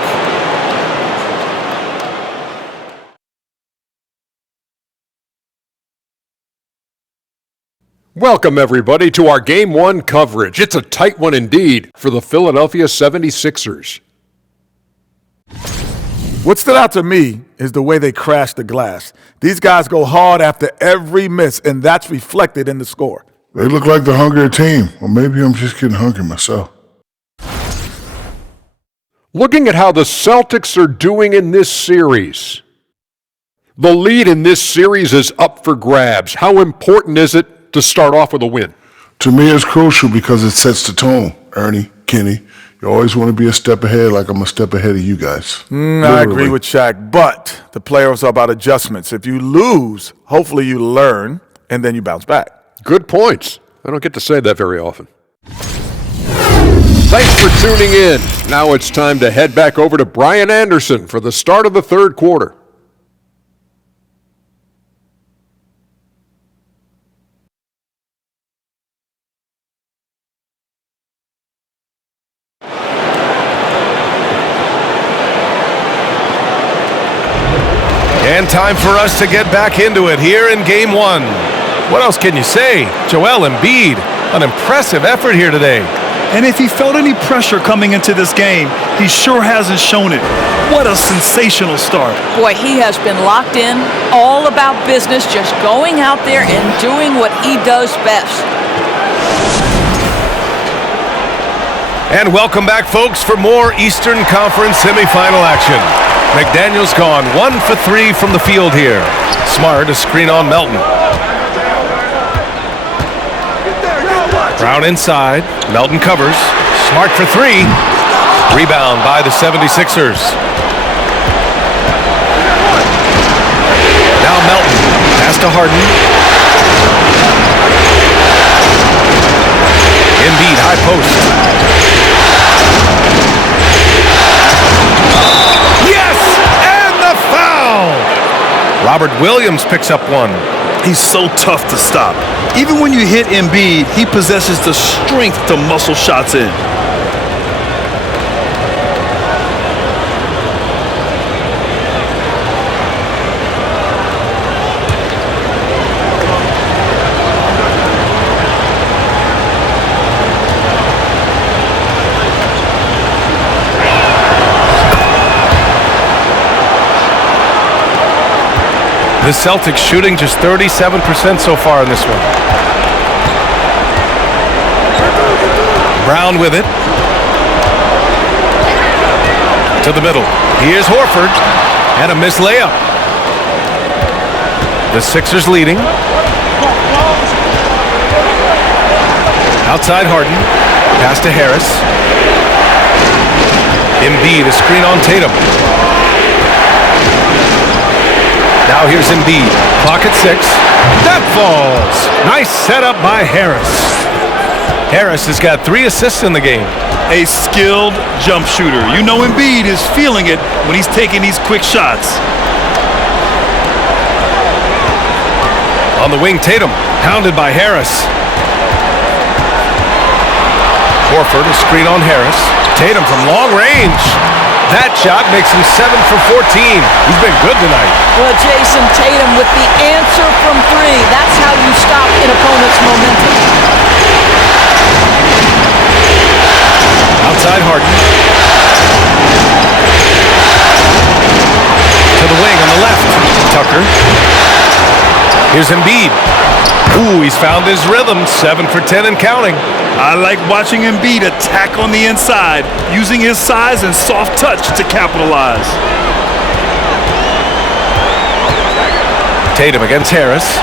Welcome, everybody, to our Game 1 coverage. It's a tight one indeed for the Philadelphia 76ers. What stood out to me is the way they crashed the glass. These guys go hard after every miss, and that's reflected in the score. They look like the hungrier team, or maybe I'm just getting hungry myself. Looking at how the Celtics are doing in this series. The lead in this series is up for grabs. How important is it to start off with a win? To me, it's crucial because it sets the tone. Ernie, Kenny, you always want to be a step ahead like I'm a step ahead of you guys. I agree with Shaq, but the playoffs are about adjustments. If you lose, hopefully you learn, and then you bounce back. Good points. I don't get to say that very often. Thanks for tuning in. Now it's time to head back over to Brian Anderson for the start of the third quarter. And time for us to get back into it here in Game 1. What else can you say? Joel Embiid, an impressive effort here today. And if he felt any pressure coming into this game, he sure hasn't shown it. What a sensational start. Boy, he has been locked in, all about business, just going out there and doing what he does best. And welcome back, folks, for more Eastern Conference semifinal action. McDaniels gone 1 for 3 from the field here. Smart, a screen on Melton. Brown inside. Melton covers. Smart for 3. Rebound by the 76ers. Now Melton. Pass to Harden. Embiid, high post. Yes! And the foul! Robert Williams picks up one. He's so tough to stop. Even when you hit Embiid, he possesses the strength to muscle shots in. The Celtics shooting just 37% so far in this one. Brown with it. To the middle. Here's Horford. And a missed layup. The Sixers leading. Outside Harden. Pass to Harris. Embiid, a screen on Tatum. Now here's Embiid. Clock at 6. That falls. Nice setup by Harris. Harris has got 3 assists in the game. A skilled jump shooter. You know Embiid is feeling it when he's taking these quick shots. On the wing, Tatum. Pounded by Harris. Horford, a screen on Harris. Tatum from long range. That shot makes him 7 for 14. He's been good tonight. Well, Jason, Tatum with the answer from 3. That's how you stop an opponent's momentum. Outside Harden. To the wing on the left. Tucker. Here's Embiid. Ooh, he's found his rhythm. 7 for 10 and counting. I like watching Embiid attack on the inside, using his size and soft touch to capitalize. Tatum against Harris.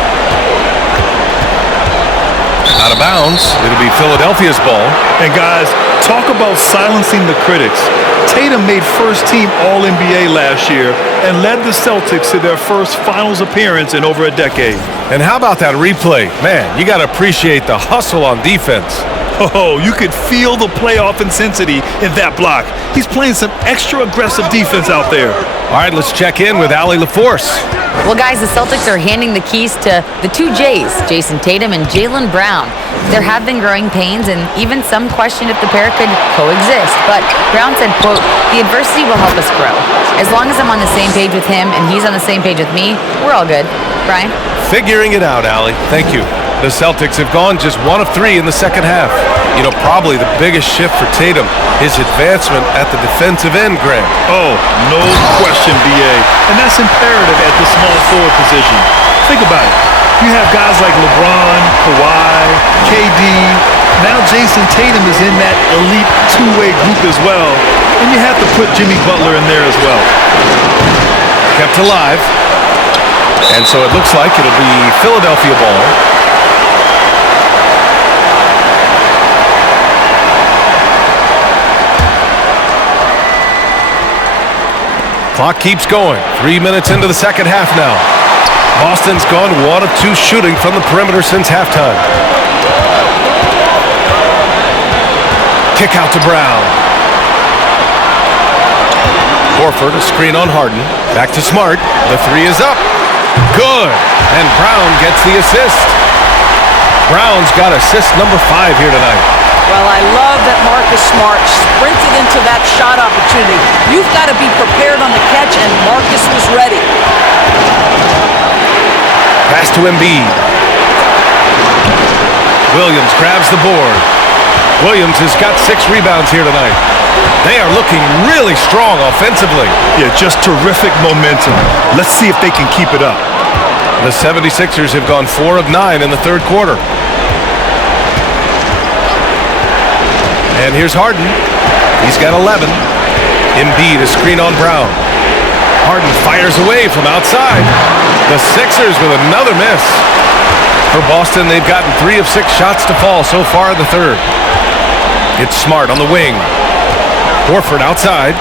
Out of bounds. It'll be Philadelphia's ball. And guys, Talk about silencing the critics. Tatum made first-team All-NBA last year and led the Celtics to their first finals appearance in over a decade. And how about that replay? Man, you got to appreciate the hustle on defense. Oh, you could feel the playoff intensity in that block. He's playing some extra aggressive defense out there. All right, let's check in with Allie LaForce. Well, guys, the Celtics are handing the keys to the two J's, Jason Tatum and Jaylen Brown. There have been growing pains, and even some questioned if the pair could coexist. But Brown said, quote, "The adversity will help us grow. As long as I'm on the same page with him and he's on the same page with me, we're all good." Brian? Figuring it out, Allie. Thank you. The Celtics have gone just 1 of 3 in the second half. You know, probably the biggest shift for Tatum, his advancement at the defensive end, Grant. Oh, no question, B.A. And that's imperative at the small forward position. Think about it. You have guys like LeBron, Kawhi, KD. Now Jason Tatum is in that elite two-way group as well. And you have to put Jimmy Butler in there as well. Kept alive. And so it looks like it'll be Philadelphia ball. Clock keeps going. 3 minutes into the second half now. Boston's gone 1 of 2 shooting from the perimeter since halftime. Kick out to Brown. Horford, a screen on Harden. Back to Smart. The 3 is up. Good. And Brown gets the assist. Brown's got assist number 5 here tonight. Well, I love that Marcus Smart sprinted into that shot opportunity. You've got to be prepared on the catch, and Marcus was ready. Pass to Embiid. Williams grabs the board. Williams has got 6 rebounds here tonight. They are looking really strong offensively. Yeah, just terrific momentum. Let's see if they can keep it up. The 76ers have gone 4 of 9 in the third quarter. And here's Harden. He's got 11. Embiid, a screen on Brown. Harden fires away from outside. The Sixers with another miss. For Boston, they've gotten 3 of 6 shots to fall so far in the third. It's Smart on the wing. Horford outside.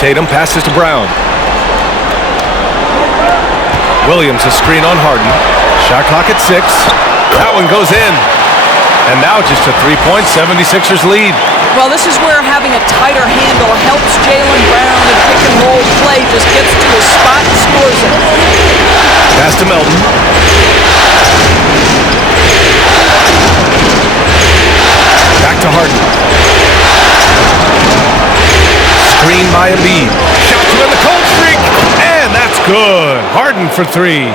Tatum passes to Brown. Williams, a screen on Harden. Shot clock at 6. That one goes in. And now just a 3-point 76ers lead. Well, this is where having a tighter handle helps Jaylen Brown in pick-and-roll play. Just gets to his spot and scores it. Pass to Melton. Back to Harden. Screen by Embiid. Shot to end the cold streak. And that's good. Harden for 3.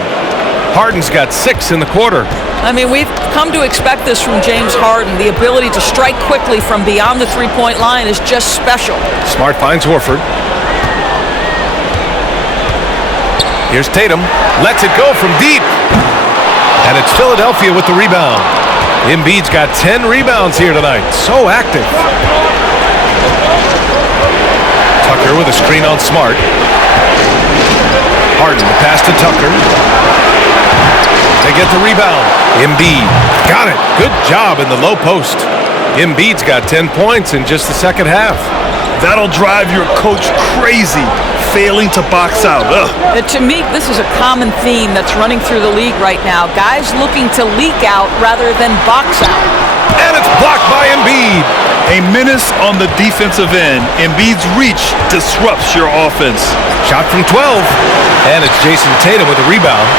Harden's got 6 in the quarter. I mean, we've come to expect this from James Harden. The ability to strike quickly from beyond the three-point line is just special. Smart finds Horford. Here's Tatum. Lets it go from deep. And it's Philadelphia with the rebound. Embiid's got 10 rebounds here tonight. So active. Tucker with a screen on Smart. Harden, the pass to Tucker. They get the rebound. Embiid. Got it. Good job in the low post. Embiid's got 10 points in just the second half. That'll drive your coach crazy, failing to box out. To me, this is a common theme that's running through the league right now. Guys looking to leak out rather than box out. And it's blocked by Embiid. A menace on the defensive end. Embiid's reach disrupts your offense. Shot from 12. And it's Jason Tatum with a rebound.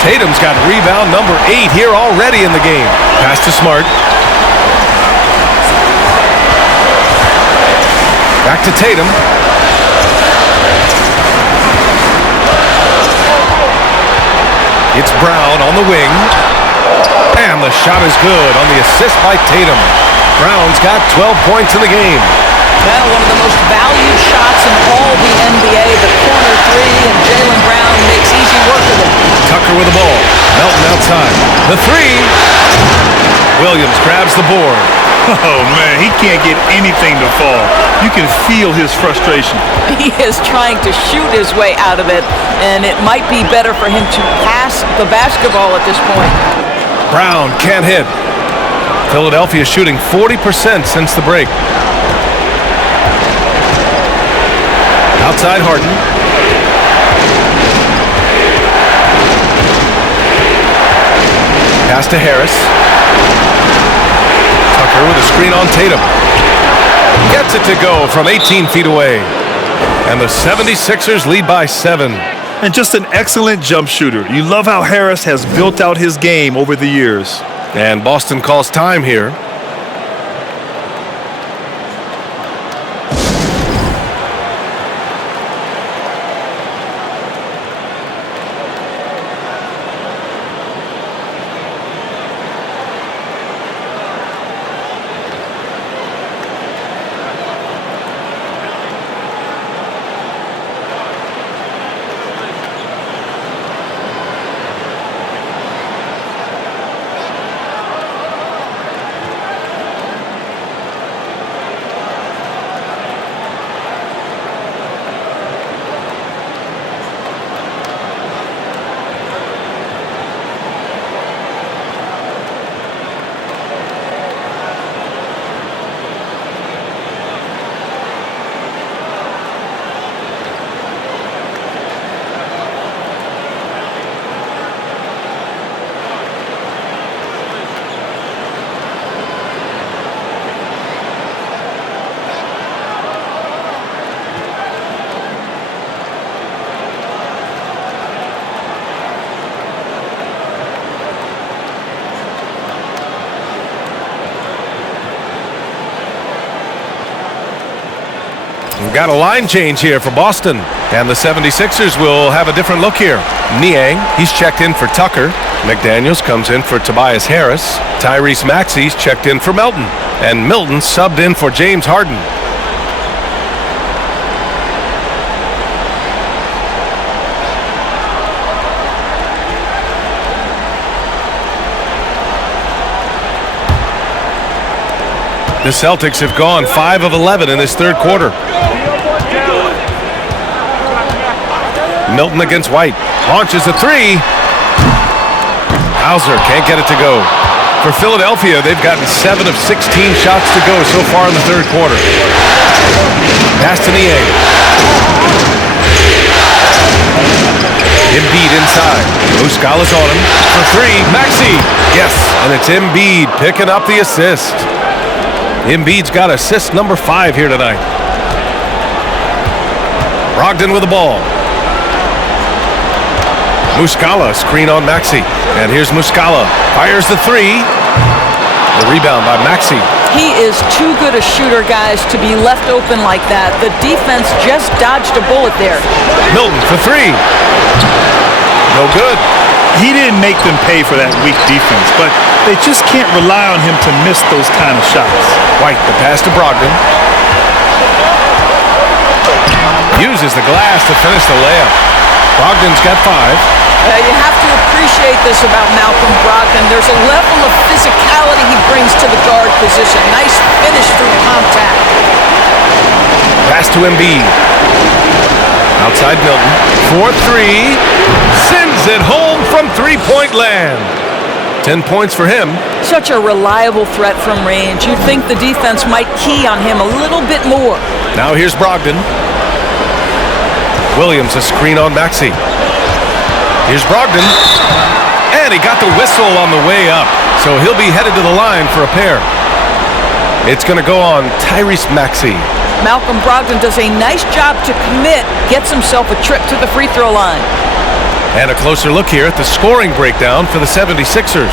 Tatum's got rebound number 8 here already in the game. Pass to Smart. Back to Tatum. It's Brown on the wing. And the shot is good on the assist by Tatum. Brown's got 12 points in the game. Well, one of the most valued shots in all the NBA, the corner 3, and Jaylen Brown makes easy work of it. Tucker with the ball. Melton outside. The 3. Williams grabs the board. Oh, man, he can't get anything to fall. You can feel his frustration. He is trying to shoot his way out of it, and it might be better for him to pass the basketball at this point. Brown can't hit. Philadelphia shooting 40% since the break. Outside Harden. Pass to Harris. Tucker with a screen on Tatum. Gets it to go from 18 feet away. And the 76ers lead by 7. And just an excellent jump shooter. You love how Harris has built out his game over the years. And Boston calls time here. We've got a line change here for Boston. And the 76ers will have a different look here. Niang, he's checked in for Tucker. McDaniels comes in for Tobias Harris. Tyrese Maxey's checked in for Melton. And Milton subbed in for James Harden. The Celtics have gone 5 of 11 in this third quarter. Milton against White. Launches a three. Hauser can't get it to go. For Philadelphia, they've gotten 7 of 16 shots to go so far in the third quarter. Pass to Niang. Embiid inside. Muscala's on him for three. Maxey. Yes, and it's Embiid picking up the assist. Embiid's got assist number 5 here tonight. Brogdon with the ball. Muscala, screen on Maxey. And here's Muscala. Fires the three. The rebound by Maxey. He is too good a shooter, guys, to be left open like that. The defense just dodged a bullet there. Milton for three. No good. He didn't make them pay for that weak defense, but they just can't rely on him to miss those kind of shots. White, the pass to Brogdon. Uses the glass to finish the layup. Brogdon's got 5. You have to appreciate this about Malcolm Brogdon. There's a level of physicality he brings to the guard position. Nice finish through contact. Pass to Embiid. Outside Milton. 4-3. Sends it home from three-point land. 10 points for him. Such a reliable threat from range. You'd think the defense might key on him a little bit more. Now here's Brogdon. Williams a screen on Maxey. Here's Brogdon. And he got the whistle on the way up. So he'll be headed to the line for a pair. It's going to go on Tyrese Maxey. Malcolm Brogdon does a nice job to commit, gets himself a trip to the free throw line. And a closer look here at the scoring breakdown for the 76ers.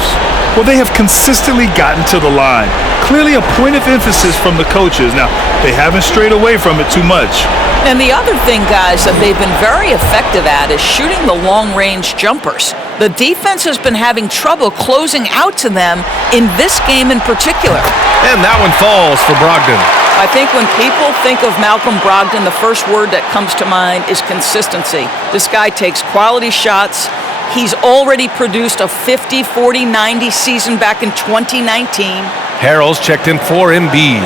Well, they have consistently gotten to the line. Clearly a point of emphasis from the coaches. Now, they haven't strayed away from it too much. And the other thing, guys, that they've been very effective at is shooting the long-range jumpers. The defense has been having trouble closing out to them in this game in particular. And that one falls for Brogdon. I think when people think of Malcolm Brogdon, the first word that comes to mind is consistency. This guy takes quality shots. He's already produced a 50, 40, 90 season back in 2019. Harrell's checked in for Embiid.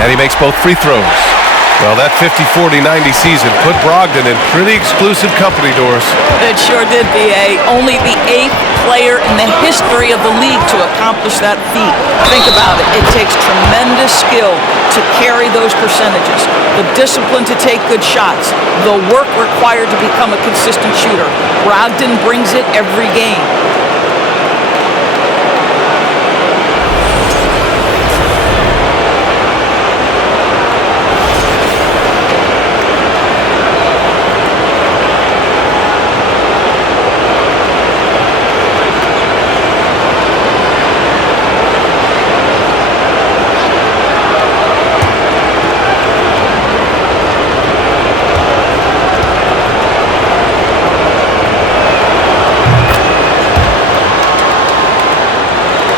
And he makes both free throws. Well, that 50-40-90 season put Brogdon in pretty exclusive company, Doris. It sure did, B.A. Only the 8th player in the history of the league to accomplish that feat. Think about it. It takes tremendous skill to carry those percentages, the discipline to take good shots, the work required to become a consistent shooter. Brogdon brings it every game.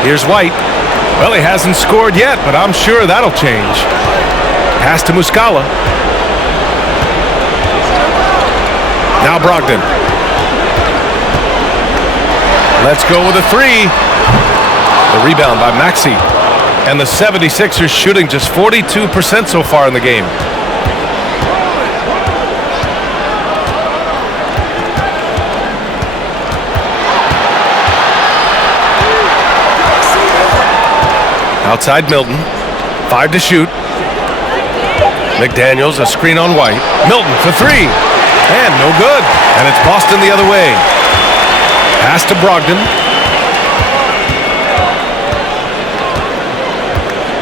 Here's White. Well, he hasn't scored yet, but I'm sure that'll change. Pass to Muscala. Now Brogdon. Let's go with a 3. The rebound by Maxey. And the 76ers shooting just 42% so far in the game. Outside Milton, 5 to shoot. McDaniels, a screen on White. Milton for 3, and no good. And it's Boston the other way. Pass to Brogdon.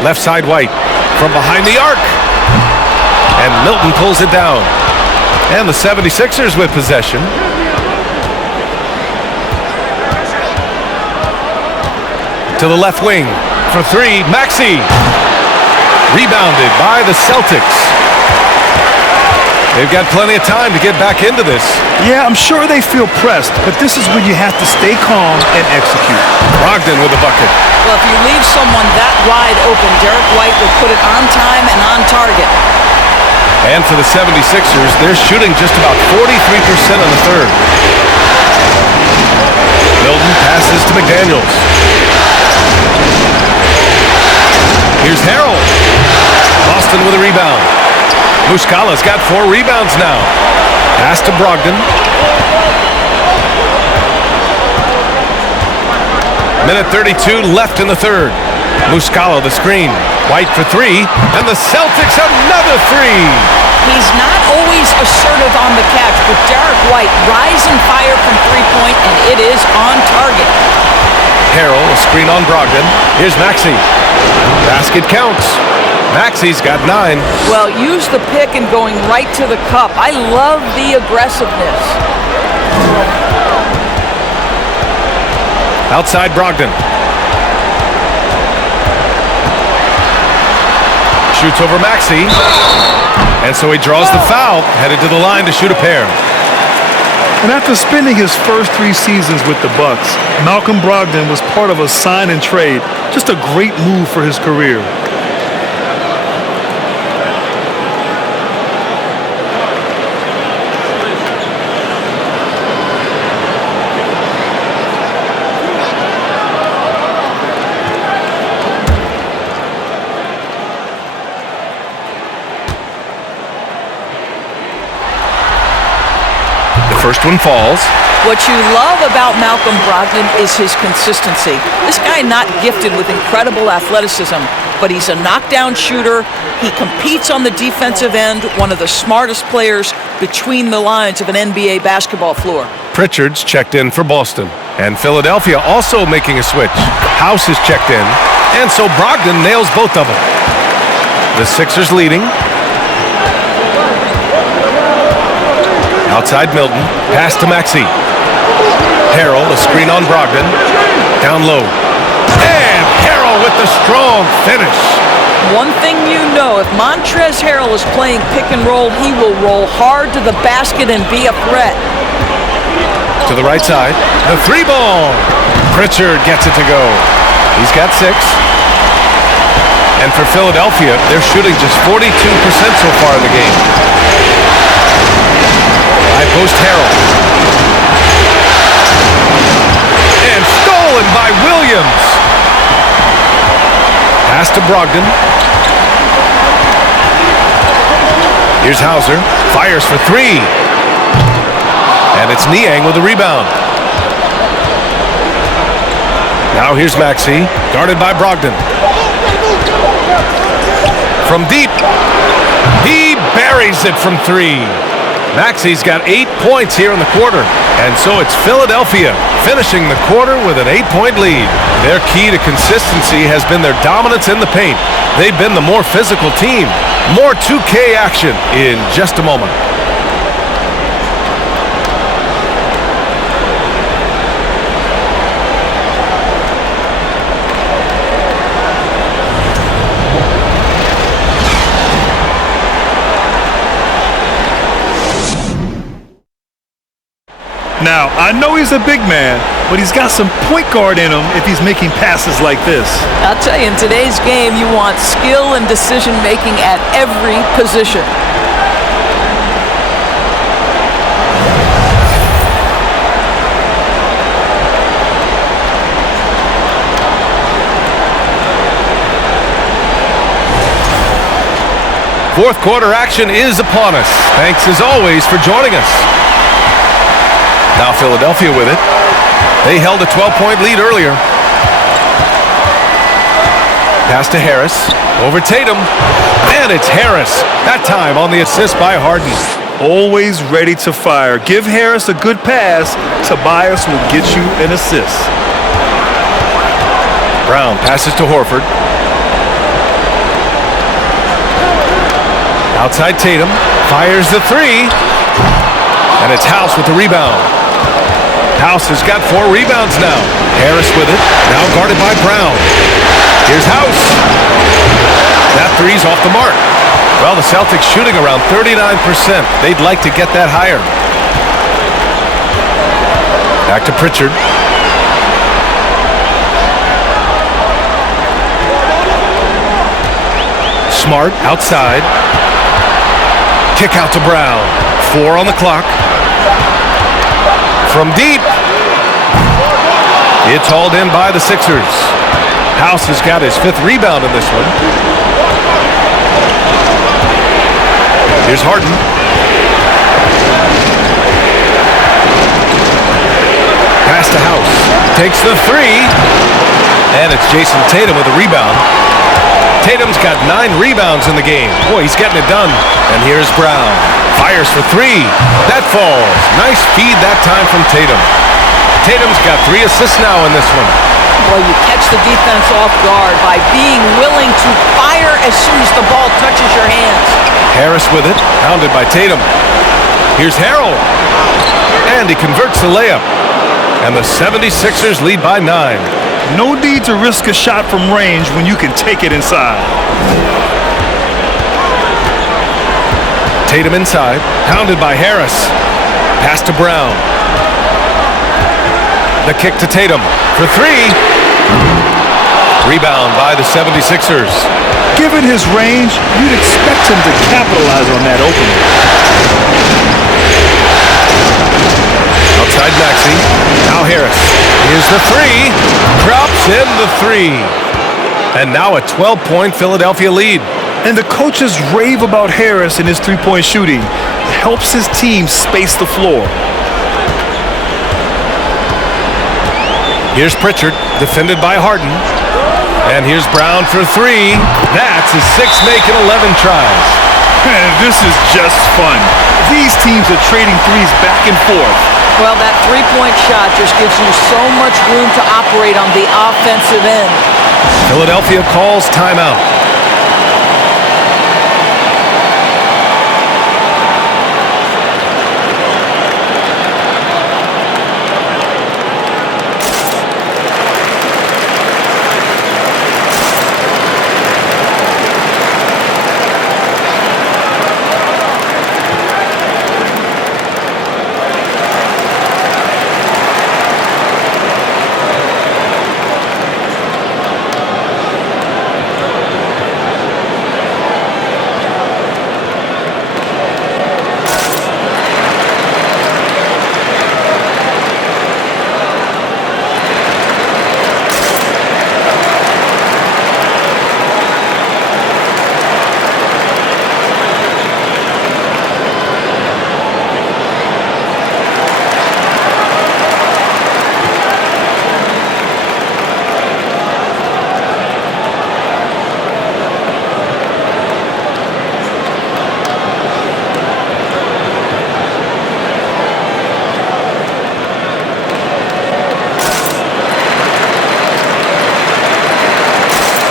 Left side White from behind the arc. And Milton pulls it down. And the 76ers with possession. To the left wing. For 3, Maxey. Rebounded by the Celtics. They've got plenty of time to get back into this. Yeah, I'm sure they feel pressed, but this is when you have to stay calm and execute. Brogdon with the bucket. Well, if you leave someone that wide open, Derek White will put it on time and on target. And for the 76ers, they're shooting just about 43% in the third. Milton passes to McDaniels. Here's Harrell. Boston with a rebound. Muscala's got 4 rebounds now. Pass to Brogdon. Minute 32 left in the third. Muscala the screen. White for 3. And the Celtics another 3. He's not always assertive on the catch, but Derek White rising fire from three-point, and it is on target. Harrell, a screen on Brogdon. Here's Maxey. Basket counts. Maxey's got 9. Well, use the pick and going right to the cup. I love the aggressiveness. Outside Brogdon. Shoots over Maxey. And so he draws the foul, headed to the line to shoot a pair. And after spending his first 3 seasons with the Bucks, Malcolm Brogdon was part of a sign and trade. Just a great move for his career. First one falls. What you love about Malcolm Brogdon is his consistency. This guy not gifted with incredible athleticism, but he's a knockdown shooter. He competes on the defensive end, one of the smartest players between the lines of an NBA basketball floor. Pritchard's checked in for Boston. And Philadelphia also making a switch. House is checked in. And so Brogdon nails both of them. The Sixers leading. Outside Milton, pass to Maxey. Harrell, a screen on Brogdon. Down low. And Harrell with the strong finish. One thing you know, if Montrezl Harrell is playing pick and roll, he will roll hard to the basket and be a threat. To the right side, the 3-ball. Pritchard gets it to go. He's got 6. And for Philadelphia, they're shooting just 42% so far in the game. High post Harrell. And stolen by Williams. Pass to Brogdon. Here's Hauser. Fires for three. And it's Niang with the rebound. Now here's Maxey, guarded by Brogdon. From deep, he buries it from three. Maxey's got 8 points here in the quarter. And so it's Philadelphia finishing the quarter with an 8-point lead. Their key to consistency has been their dominance in the paint. They've been the more physical team. More 2K action in just a moment. Now, I know he's a big man, but he's got some point guard in him if he's making passes like this. I'll tell you, in today's game, you want skill and decision-making at every position. Fourth quarter action is upon us. Thanks as always for joining us. Now Philadelphia with it. They held a 12-point lead earlier. Pass to Harris. Over Tatum. And it's Harris. That time on the assist by Harden. Always ready to fire. Give Harris a good pass. Tobias will get you an assist. Brown passes to Horford. Outside Tatum. Fires the three. And it's House with the rebound. House has got 4 rebounds now. Harris with it. Now guarded by Brown. Here's House. That three's off the mark. Well, the Celtics shooting around 39%. They'd like to get that higher. Back to Pritchard. Smart outside. Kick out to Brown. 4 on the clock. From deep. It's hauled in by the Sixers. House has got his 5th rebound in this one. Here's Harden. Pass to House. Takes the three. And it's Jason Tatum with a rebound. Tatum's got 9 rebounds in the game. Boy, he's getting it done. And here's Brown. Fires for three. That falls. Nice feed that time from Tatum. Tatum's got 3 assists now in this one. Well, you catch the defense off guard by being willing to fire as soon as the ball touches your hands. Harris with it, pounded by Tatum. Here's Harrell. And he converts the layup. And the 76ers lead by 9. No need to risk a shot from range when you can take it inside. Tatum inside, pounded by Harris. Pass to Brown. The kick to Tatum for 3. Rebound by the 76ers. Given his range, you'd expect him to capitalize on that opening. Outside Maxey. Now Harris. Here's the 3. Drops in the 3. And now a 12-point Philadelphia lead. And the coaches rave about Harris and his three-point shooting. Helps his team space the floor. Here's Pritchard, defended by Harden. And here's Brown for 3. That's his 6th make in 11 tries. This is just fun. These teams are trading threes back and forth. Well, that three-point shot just gives you so much room to operate on the offensive end. Philadelphia calls timeout.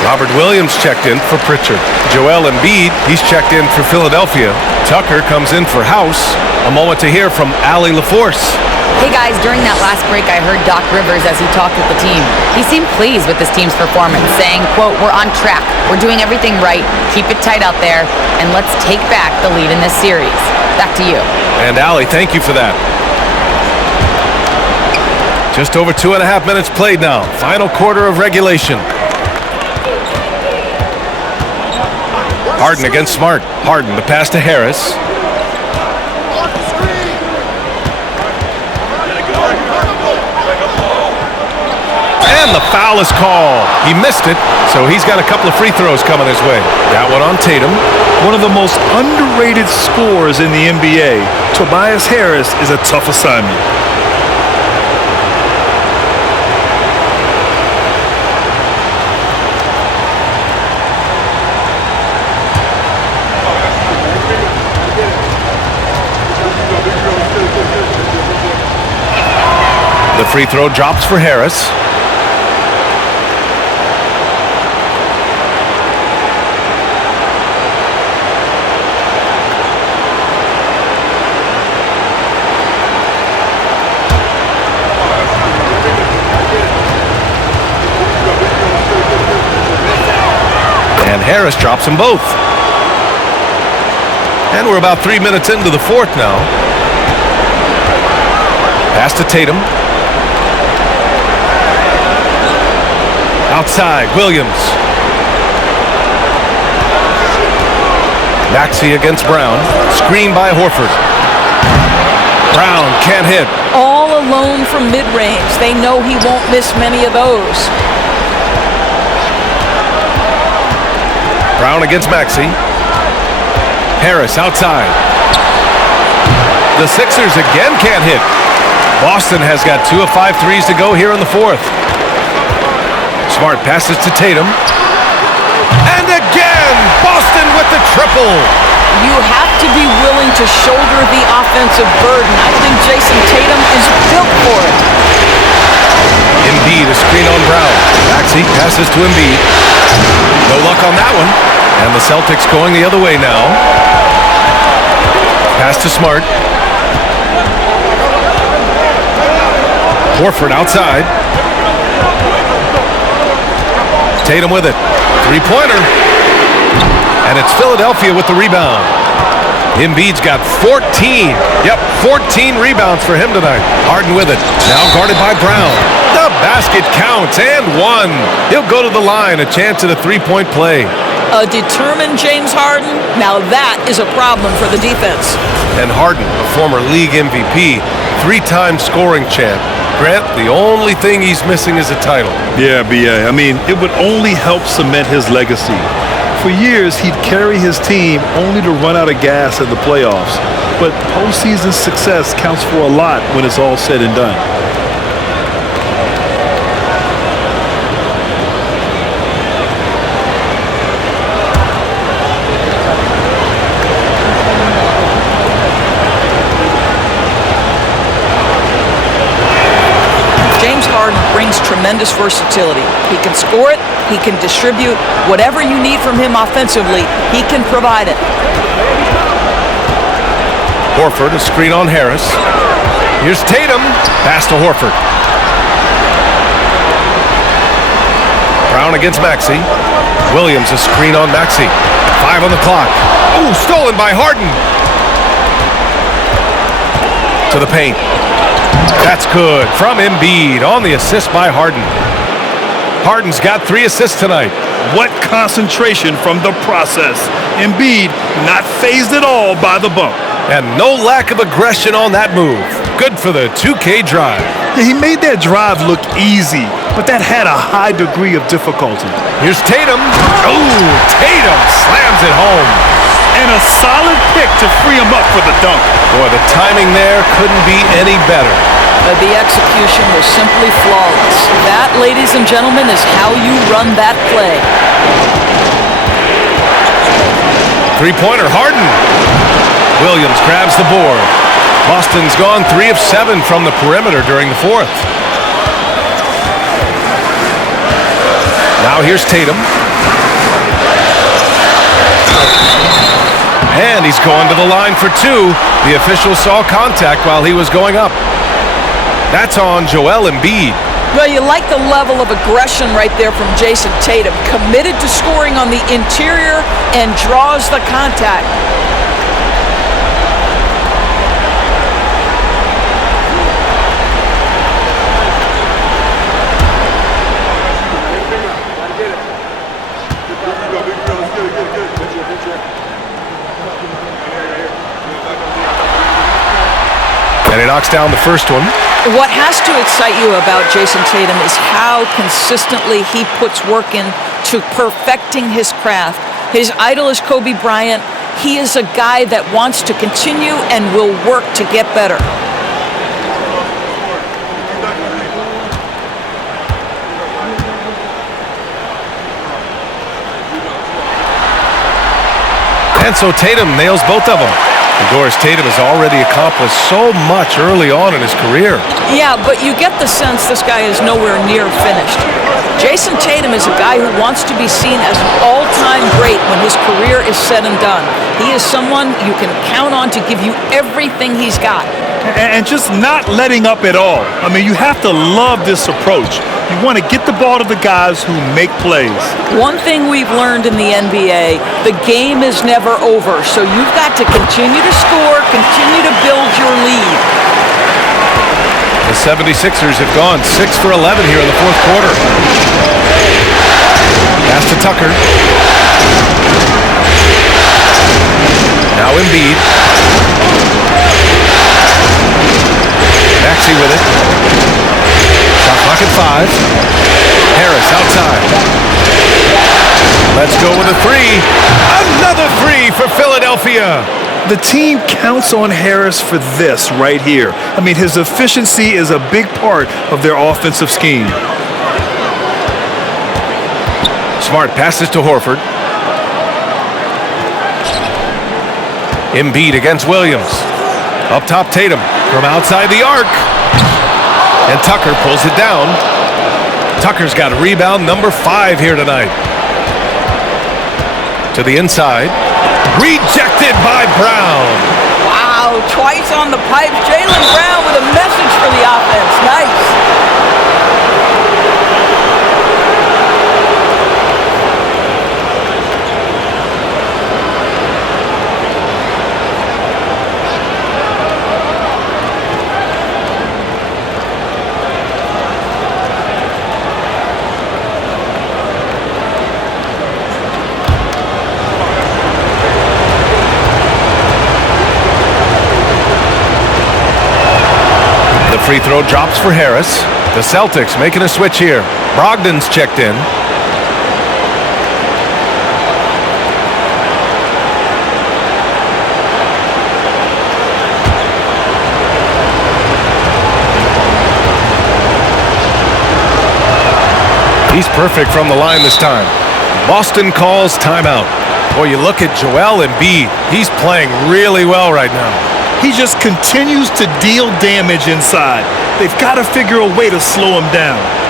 Robert Williams checked in for Pritchard. Joel Embiid, he's checked in for Philadelphia. Tucker comes in for House. A moment to hear from Allie LaForce. Hey guys, during that last break, I heard Doc Rivers as he talked with the team. He seemed pleased with his team's performance, saying, quote, "We're on track. We're doing everything right. Keep it tight out there, and let's take back the lead in this series." Back to you. And Allie, thank you for that. Just over 2.5 minutes played now. Final quarter of regulation. Harden against Smart. Harden, the pass to Harris. And the foul is called. He missed it, so he's got a couple of free throws coming his way. That one on Tatum. One of the most underrated scorers in the NBA, Tobias Harris, is a tough assignment. The free throw drops for Harris. And Harris drops them both. And we're about 3 minutes into the fourth now. Pass to Tatum. Outside, Williams. Maxey against Brown. Screen by Horford. Brown can't hit. All alone from mid-range. They know he won't miss many of those. Brown against Maxey. Harris outside. The Sixers again can't hit. Boston has got 2 of 5 threes to go here in the fourth. Smart passes to Tatum. And again, Boston with the triple. You have to be willing to shoulder the offensive burden. I think Jason Tatum is built for it. Embiid, a screen on Brown. Maxey passes to Embiid. No luck on that one. And the Celtics going the other way now. Pass to Smart. Horford outside. Tatum with it. Three-pointer. And it's Philadelphia with the rebound. Embiid's got 14. Yep, 14 rebounds for him tonight. Harden with it. Now guarded by Brown. The basket counts and one. He'll go to the line. A chance at a three-point play. A determined James Harden. Now that is a problem for the defense. And Harden, a former league MVP, 3-time scoring champ. Grant, the only thing he's missing is a title. Yeah, B.A. I mean, it would only help cement his legacy. For years, he'd carry his team only to run out of gas in the playoffs. But postseason success counts for a lot when it's all said and done. Brings tremendous versatility. He can score it, he can distribute. Whatever you need from him offensively, he can provide it. Horford, a screen on Harris. Here's Tatum. Pass to Horford. Brown against Maxey. Williams, a screen on Maxey. 5 on the clock. Oh, stolen by Harden. To the paint. That's good from Embiid on the assist by Harden. Harden's got 3 assists tonight. What concentration from the process. Embiid not fazed at all by the bump. And no lack of aggression on that move. Good for the 2K drive. Yeah, he made that drive look easy, but that had a high degree of difficulty. Here's Tatum. Oh, Tatum slams it home. And a solid pick to free him up for the dunk. Boy, the timing there couldn't be any better. The execution was simply flawless. That, ladies and gentlemen, is how you run that play. Three-pointer, Harden. Williams grabs the board. Boston's gone 3 of 7 from the perimeter during the fourth. Now here's Tatum. And he's going to the line for two. The official saw contact while he was going up. That's on Joel Embiid. Well, you like the level of aggression right there from Jason Tatum. Committed to scoring on the interior and draws the contact. And he knocks down the first one. What has to excite you about Jason Tatum is how consistently he puts work into perfecting his craft. His idol is Kobe Bryant. He is a guy that wants to continue and will work to get better. And so Tatum nails both of them. Of course, Tatum has already accomplished so much early on in his career. Yeah, but you get the sense this guy is nowhere near finished. Jason Tatum is a guy who wants to be seen as an all-time great when his career is said and done. He is someone you can count on to give you everything he's got. And just not letting up at all. I mean, you have to love this approach. You want to get the ball to the guys who make plays. One thing we've learned in the NBA, the game is never over. So you've got to continue to score, continue to build your lead. The 76ers have gone 6 for 11 here in the fourth quarter. Pass to Tucker. Now Embiid. Maxey with it. Shot clock at 5. Harris outside. Let's go with a three. Another three for Philadelphia. The team counts on Harris for this right here. I mean, his efficiency is a big part of their offensive scheme. Smart passes to Horford. Embiid against Williams. Up top, Tatum from outside the arc. And Tucker pulls it down. Tucker's got a rebound number 5 here tonight. To the inside. Rejected by Brown. Wow, twice on the pipe. Jaylen Brown with a message for the offense. Nice. Free throw drops for Harris. The Celtics making a switch here. Brogdon's checked in. He's perfect from the line this time. Boston calls timeout. Boy, you look at Joel Embiid. He's playing really well right now. He just continues to deal damage inside. They've got to figure a way to slow him down.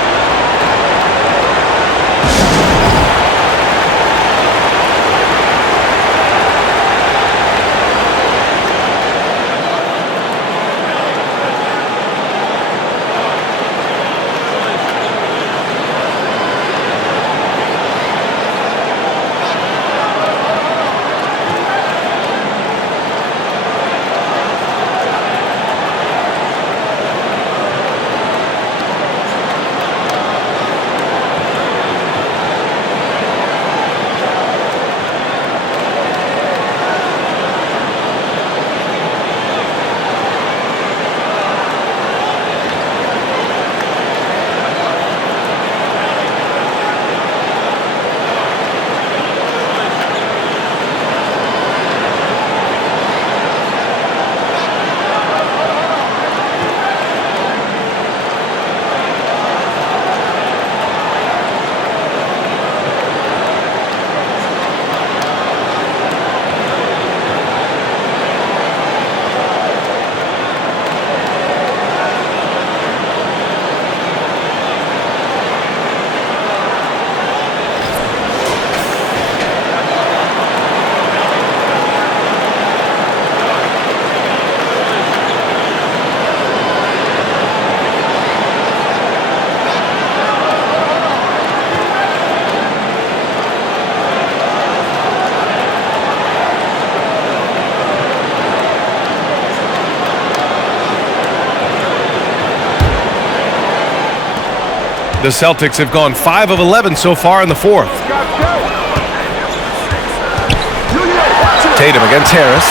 The Celtics have gone 5 of 11 so far in the fourth. Tatum against Harris.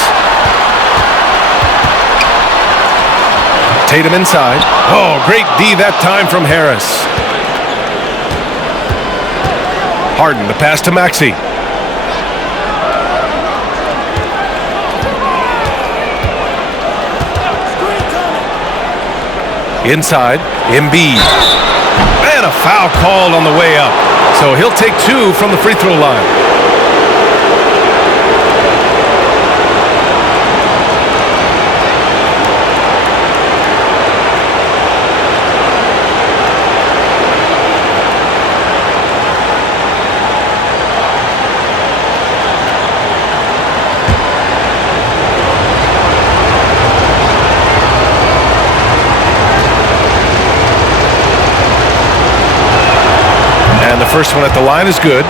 Tatum inside. Oh, great D that time from Harris. Harden, the pass to Maxey. Inside, Embiid. And a foul called on the way up. So he'll take 2 from the free throw line. And the first one at the line is good.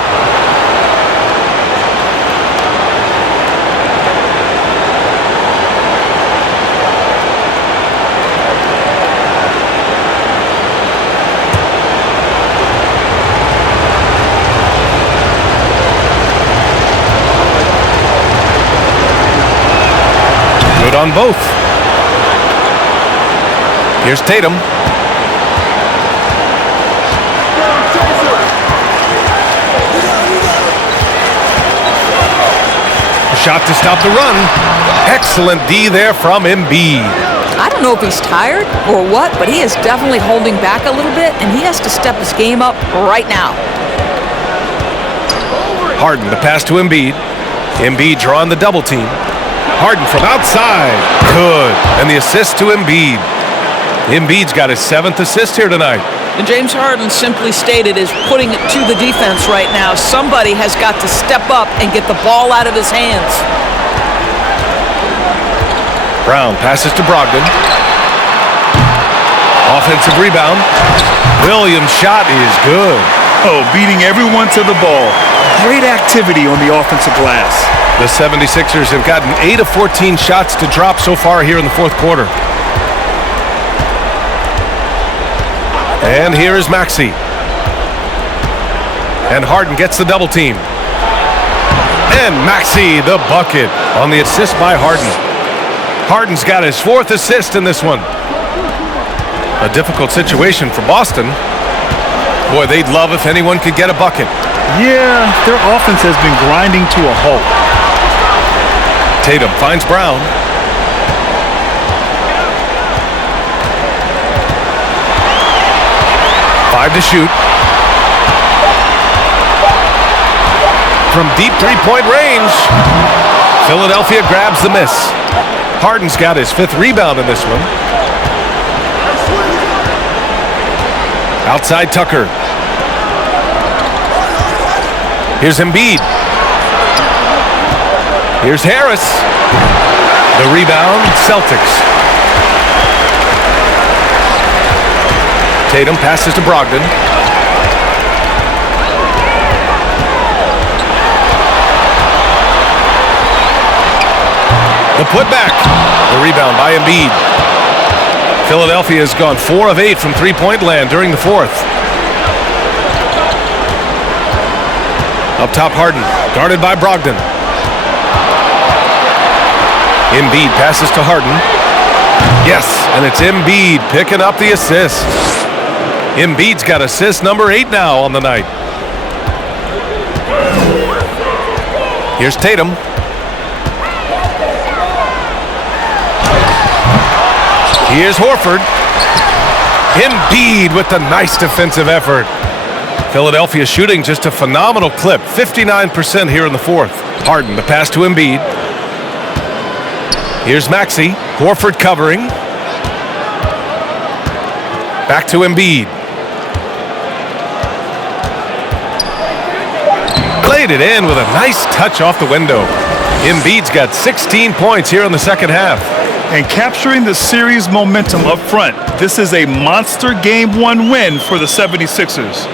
Good on both. Here's Tatum. Shot to stop the run. Excellent D there from Embiid. I don't know if he's tired or what, but he is definitely holding back a little bit, and he has to step his game up right now. Harden, the pass to Embiid. Embiid drawing the double team. Harden from outside. Good. And the assist to Embiid. Embiid's got his 7th assist here tonight. And James Harden simply stated is putting it to the defense right now. Somebody has got to step up and get the ball out of his hands. Brown passes to Brogdon. Offensive rebound. Williams' shot is good. Oh, beating everyone to the ball. Great activity on the offensive glass. The 76ers have gotten 8 of 14 shots to drop so far here in the fourth quarter. And here is Maxey. And Harden gets the double team. And Maxey, the bucket on the assist by Harden. Harden's got his 4th assist in this one. A difficult situation for Boston. Boy, they'd love if anyone could get a bucket. Yeah, their offense has been grinding to a halt. Tatum finds Brown. Five to shoot. From deep three-point range. Philadelphia grabs the miss. Harden's got his 5th rebound in this one. Outside Tucker. Here's Embiid. Here's Harris. The rebound, Celtics. Tatum passes to Brogdon. The putback. The rebound by Embiid. Philadelphia has gone 4 of 8 from three-point land during the fourth. Up top, Harden, guarded by Brogdon. Embiid passes to Harden. Yes, and it's Embiid picking up the assist. Embiid's got assist number 8 now on the night. Here's Tatum. Here's Horford. Embiid with the nice defensive effort. Philadelphia shooting just a phenomenal clip. 59% here in the fourth. Harden, the pass to Embiid. Here's Maxey. Horford covering. Back to Embiid. Played it in with a nice touch off the window. Embiid's got 16 points here in the second half. And capturing the series momentum up front. This is a monster Game 1 win for the 76ers.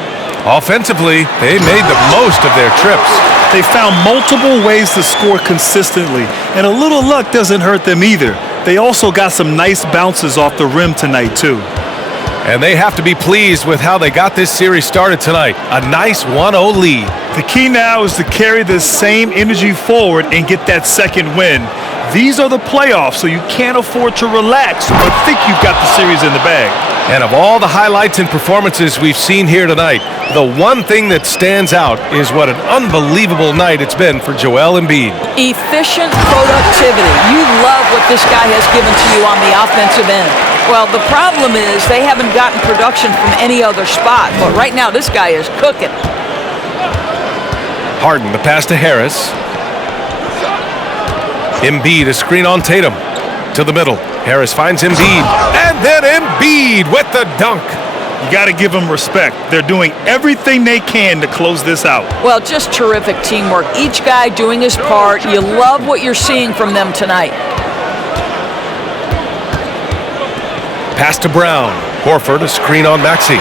Offensively, they made the most of their trips. They found multiple ways to score consistently, and a little luck doesn't hurt them either. They also got some nice bounces off the rim tonight, too. And they have to be pleased with how they got this series started tonight. A nice 1-0 lead. The key now is to carry this same energy forward and get that second win. These are the playoffs, so you can't afford to relax or think you've got the series in the bag. And of all the highlights and performances we've seen here tonight, the one thing that stands out is what an unbelievable night it's been for Joel Embiid. Efficient productivity. You love what this guy has given to you on the offensive end. Well, the problem is they haven't gotten production from any other spot, but right now this guy is cooking. Harden, the pass to Harris. Embiid, a screen on Tatum. To the middle. Harris finds Embiid. And then Embiid with the dunk. You got to give them respect. They're doing everything they can to close this out. Well, just terrific teamwork. Each guy doing his part. You love what you're seeing from them tonight. Pass to Brown. Horford, a screen on Maxey.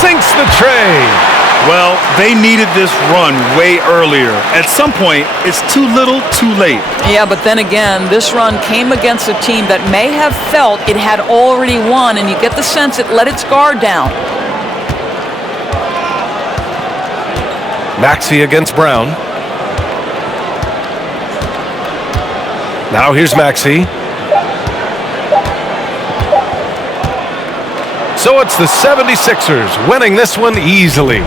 Sinks the tray. Well, they needed this run way earlier. At some point, it's too little, too late. Yeah, but then again, this run came against a team that may have felt it had already won, and you get the sense it let its guard down. Maxey against Brown. Now here's Maxey. So it's the 76ers winning this one easily.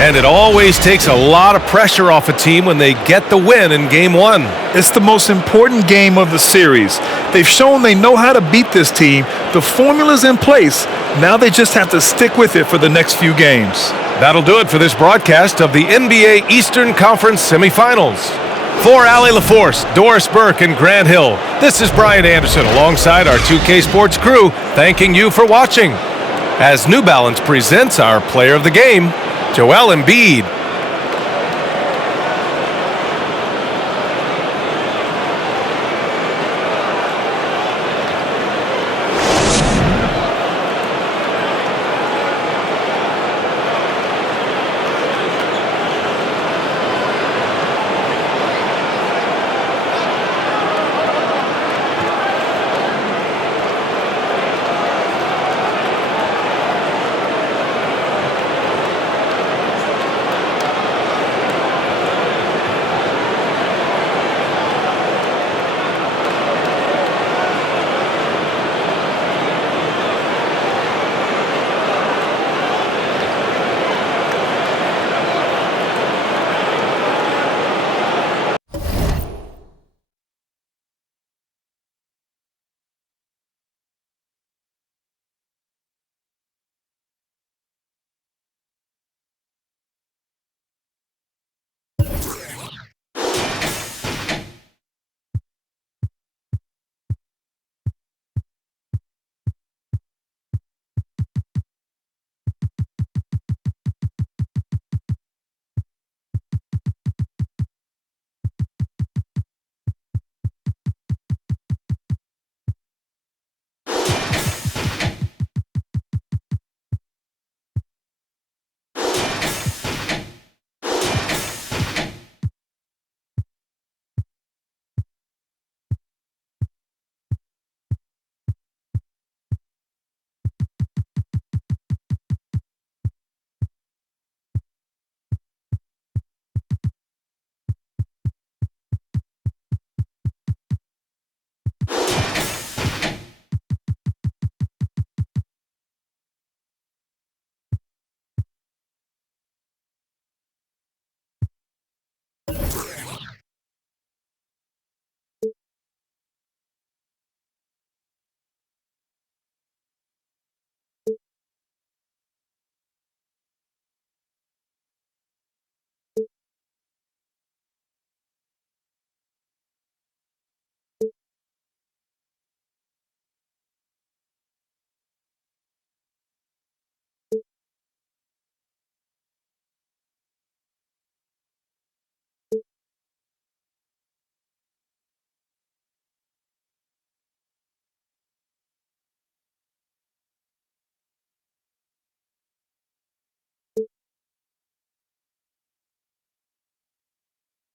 And it always takes a lot of pressure off a team when they get the win in Game 1. It's the most important game of the series. They've shown they know how to beat this team. The formula's in place. Now they just have to stick with it for the next few games. That'll do it for this broadcast of the NBA Eastern Conference semifinals. For Allie LaForce, Doris Burke, and Grant Hill, this is Brian Anderson alongside our 2K Sports crew, thanking you for watching. As New Balance presents our player of the game, Joel Embiid.